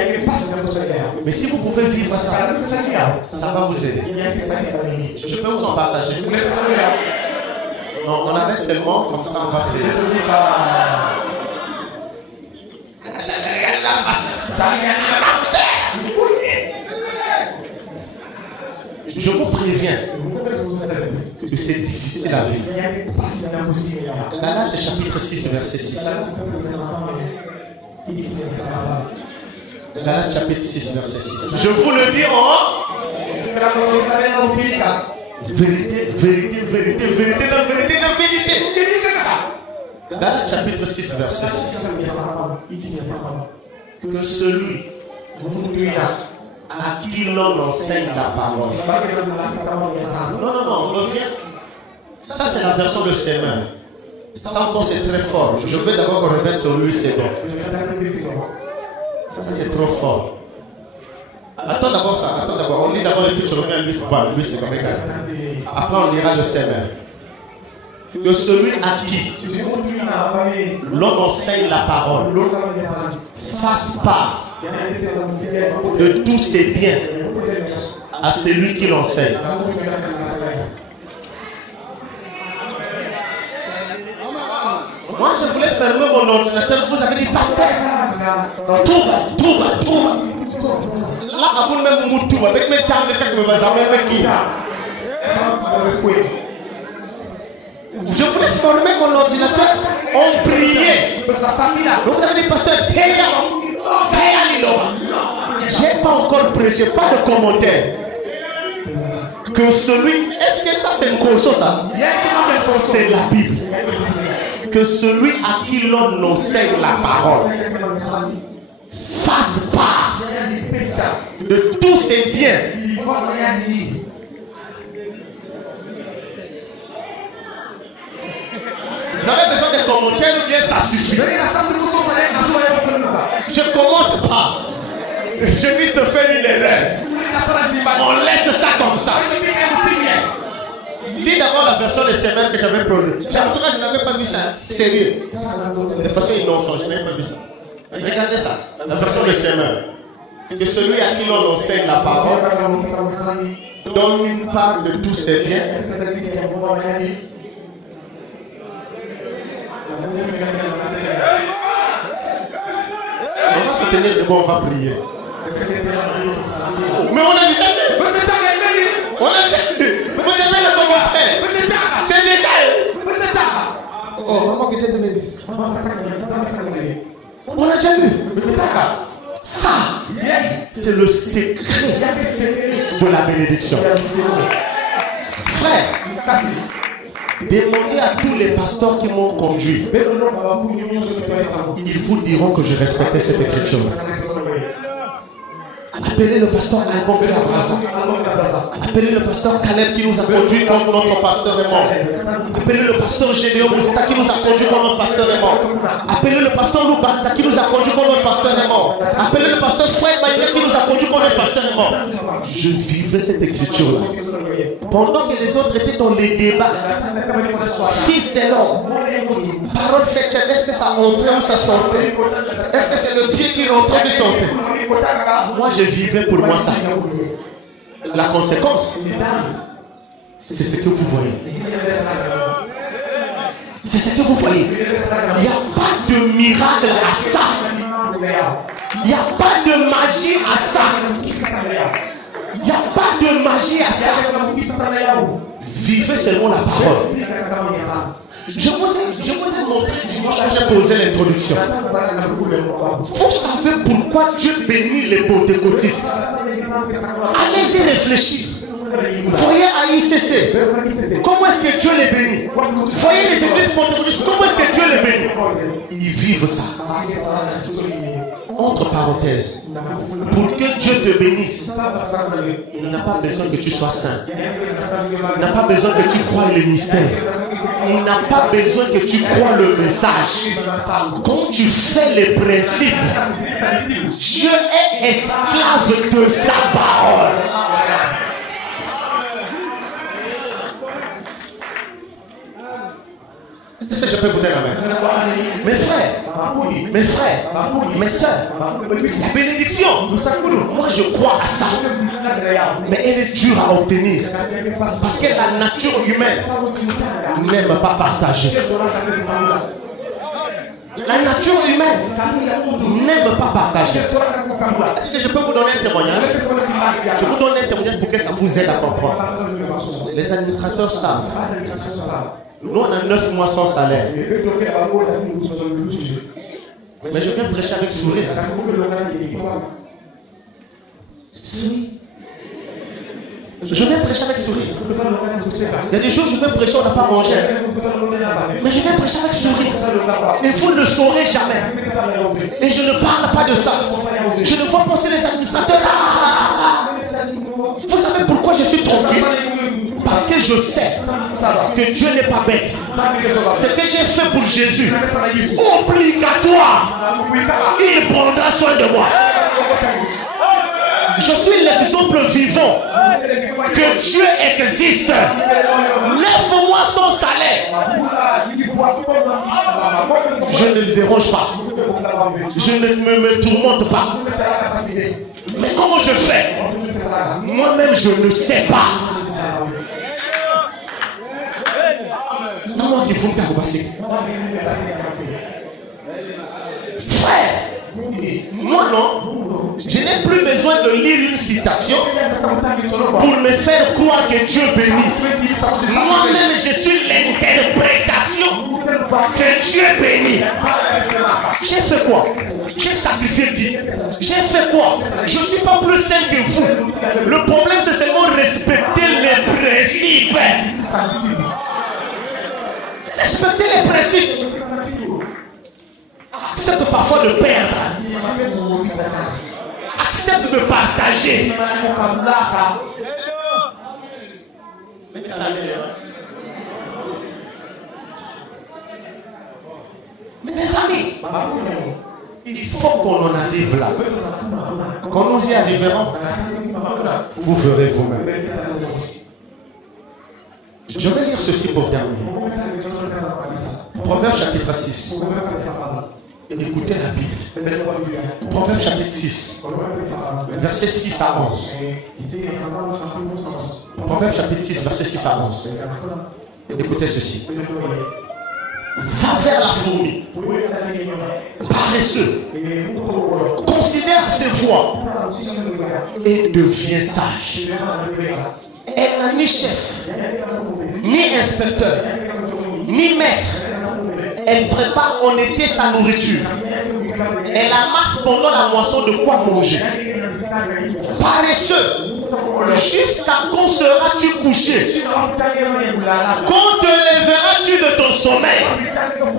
Mais si vous pouvez vivre ça, ça va vous aider. Je peux vous en partager. Non, on arrête seulement, comme ça on va prier. Je vous préviens que c'est difficile à vivre. Galates chapitre 6, verset 6. Galates chapitre 6, verset 6. Je vous le dis en vérité, vérité, vérité, vérité, la vérité, la vérité. Galates chapitre 6, verset 6. Que celui à qui l'on enseigne la parole. Non, reviens. Ça c'est la version de Sémène. Ça encore c'est très fort. Je veux d'abord qu'on revienne sur lui, c'est bon. Ça c'est trop fort. Attends d'abord ça, attends d'abord. On lit d'abord et puis tu reviens à lui, c'est pas. Lui c'est comme égal. Après on lira le Sémène. Que celui à qui l'on enseigne la parole fasse part de tous ses biens à celui qui l'enseigne. Moi je voulais fermer mon ordinateur, vous avez dit pasteur, tout va. Là, à vous même tout va, avec mes temps de quelques je voulais fermer mon ordinateur, on priait. Donc vous avez dit pasteur, j'ai pas encore prêché, pas de commentaire. Que celui, est-ce que ça c'est une conscience ça? C'est la Bible. Que celui à qui l'on enseigne la parole fasse part de tous ses biens. Vous avez besoin de commentaires ou bien ça suffit? Je ne commente pas. Je risque de faire une erreur. On laisse ça comme ça. Lis d'abord la version de Sémène que j'avais produite. En tout cas, je n'avais pas vu ça sérieux. De façon innocente, je n'avais pas vu ça. Regardez ça, la version de Sémène. C'est celui à qui l'on enseigne la parole, donne une part de tous ses biens. On va se tenir debout, on va prier. Mais on a déjà vu. On a déjà vu. Vous avez le commentaire. C'est déjà. Oh, maman que j'ai donné 10. On a déjà vu. Ça, c'est le secret de la bénédiction. Frère, demandez à tous les pasteurs qui m'ont conduit. Ils vous diront que je respectais cette écriture. Appelez le pasteur Alcombe à Brasa. Appelez le pasteur Caleb qui nous a conduit quand notre pasteur est mort. Appelez le pasteur Gédéon Moussita qui nous a conduit quand notre pasteur est mort. Appelez le pasteur Loubata qui nous a conduit quand notre pasteur est mort. Appelez le pasteur Fouet Maïdé qui nous a conduit quand notre pasteur est mort. Je vivais cette écriture-là. Pendant que les autres étaient dans les débats, fils de l'homme, parole faite, est-ce que ça rentrait ou ça sortait? Est-ce que c'est le pied qui rentrait ou qui sortait? Moi je vivais pour moi ça. La conséquence, c'est ce que vous voyez. C'est ce que vous voyez. Il n'y a pas de miracle à ça. Il n'y a pas de magie à ça. Il n'y a pas de magie à ça. Vivez seulement la parole. Je vous ai montré dimanche quand j'ai posé l'introduction. Vous savez pourquoi Dieu bénit les pentecôtistes? Allez-y réfléchir. Voyez à ICC, comment est-ce que Dieu les bénit? Voyez les églises pentecôtistes, comment est-ce que Dieu les bénit? Ils vivent ça. Entre parenthèses, pour que Dieu te bénisse, il n'a pas besoin que tu sois saint. Il n'a pas besoin que tu croies le mystère. Il n'a pas besoin que tu crois le message. Quand tu fais les principes, Dieu est esclave de sa parole. C'est ce que je peux vous dire, amen. Mes frères, mes soeurs, la bénédiction, moi je crois à ça. Mais elle est dure à obtenir. Parce que la nature humaine n'aime pas partager. La nature humaine n'aime pas partager. Est-ce que je peux vous donner un témoignage? Je vous donne un témoignage pour que ça vous aide à comprendre. Les administrateurs savent. Nous, on a 9 mois sans salaire. Mais je viens prêcher avec sourire. Je viens prêcher avec sourire. Il y a des jours, je viens prêcher, on n'a pas mangé. Mais je viens prêcher avec sourire. Et vous ne saurez jamais. Et je ne parle pas de ça. Je ne vois passer les administrateurs là. Vous savez pourquoi je suis tranquille? Parce que je sais que Dieu n'est pas bête. Ce que j'ai fait pour Jésus, obligatoire, il prendra soin de moi. Je suis l'exemple vivant que Dieu existe. 9 mois sans salaire. Je ne le dérange pas. Je ne me tourmente pas. Mais comment je fais? Moi-même, je ne sais pas. Non, il faut me passer. Frère, moi non, je n'ai plus besoin de lire une citation pour me faire croire que Dieu bénit. Moi-même, je suis l'interprétation que Dieu bénit. J'ai fait quoi? J'ai sacrifié qui? J'ai fait quoi? Je ne suis pas plus saint que vous. Le problème, c'est seulement respecter les principes. Respectez les principes. Accepte parfois de perdre. Accepte de partager. Mais les amis, il faut qu'on en arrive là. Quand nous y arriverons, vous verrez vous-même. Je vais lire ceci pour terminer. Proverbe chapitre 6. Écoutez la Bible. Proverbe chapitre 6. Verset 6 à 11. Proverbe chapitre 6, verset 6 à 11. Écoutez ceci. Va vers la fourmi. Paresseux. Considère ses voies. Et deviens sage. Elle n'a ni chef, ni inspecteur, ni maître. Elle prépare en été sa nourriture. Elle amasse pendant la moisson de quoi manger. Paresseux, jusqu'à quand seras-tu couché? Quand te lèveras-tu de ton sommeil?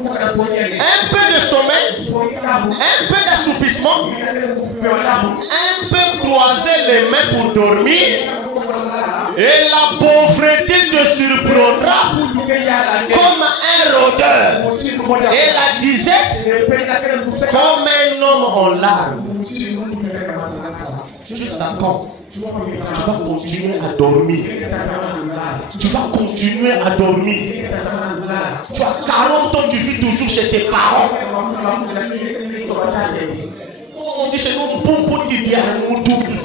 Un peu de sommeil, un peu d'assoupissement, un peu croiser les mains pour dormir. Et la pauvreté te surprendra comme un rôdeur. Et la disette comme un homme en larmes. Jusqu'à quand? Tu vas continuer à dormir. Tu vas continuer à dormir. Tu as 40 ans, tu vis toujours chez tes parents. On dit chez nous, bon, il y a un double.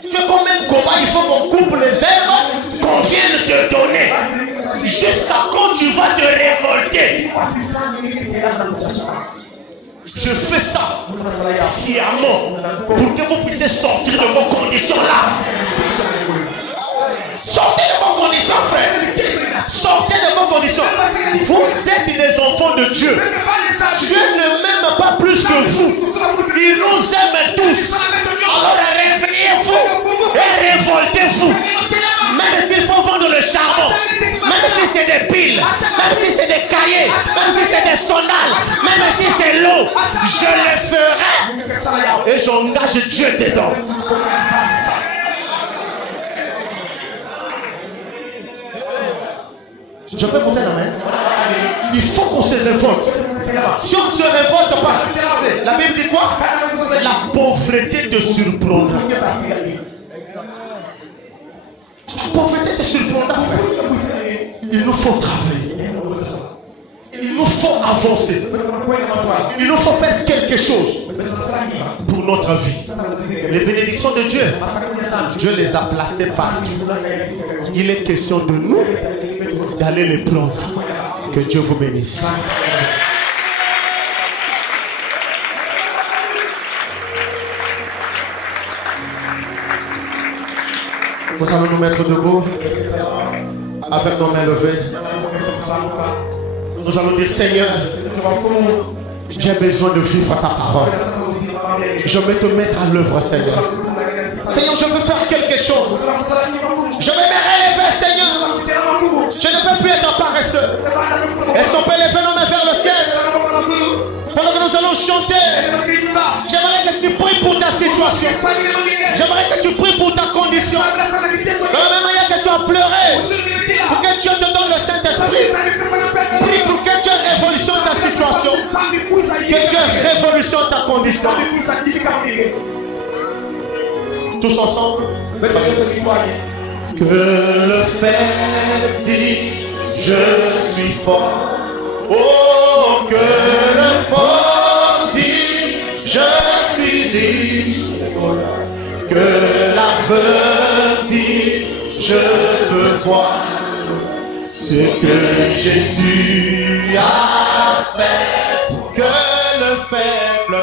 Tu es comme un combat, il faut qu'on coupe les herbes qu'on vient de te donner. Jusqu'à quand tu vas te révolter? Je fais ça sciemment pour que vous puissiez sortir de vos conditions là. Sortez de vos conditions, frère. Sortez de vos conditions. Vous êtes des enfants de Dieu. Dieu ne m'aime pas plus que vous. Il nous aime tous. Alors réveillez-vous et révoltez-vous. Même s'il faut vendre le charbon, même si c'est des piles, même si c'est des cahiers, même si c'est des sandales, même si c'est l'eau, je le ferai et j'engage Dieu dedans. Je peux monter la main. Il faut qu'on se révolte. Si on ne se révolte pas, la Bible dit quoi? La pauvreté te surprendra. La pauvreté te surprendra, frère. Il nous faut travailler. Il nous faut avancer. Il nous faut faire quelque chose pour notre vie. Les bénédictions de Dieu, Dieu les a placées partout. Il est question de nous d'aller les prendre. Que Dieu vous bénisse. Nous allons nous mettre debout avec nos mains levées. Nous allons dire, Seigneur, j'ai besoin de vivre ta parole. Je veux te mettre à l'œuvre, Seigneur. Seigneur, je veux faire quelque chose. Je vais me relever, Seigneur. Je ne veux plus être paresseux. Est-ce qu'on peut lever nos mains vers le ciel? Pendant que nous allons chanter, j'aimerais que tu pries pour ta situation. J'aimerais que tu pries pour ta condition. De la même manière que tu as pleuré pour que Dieu te donne le Saint-Esprit. Prie pour que Dieu révolutionne ta situation. Que Dieu révolutionne ta condition. Tous ensemble. Que le fait dit, je suis fort. Oh, que le pauvre dit, je suis libre. Que l'aveugle dit, je peux voir ce que Jésus a fait. Que le faible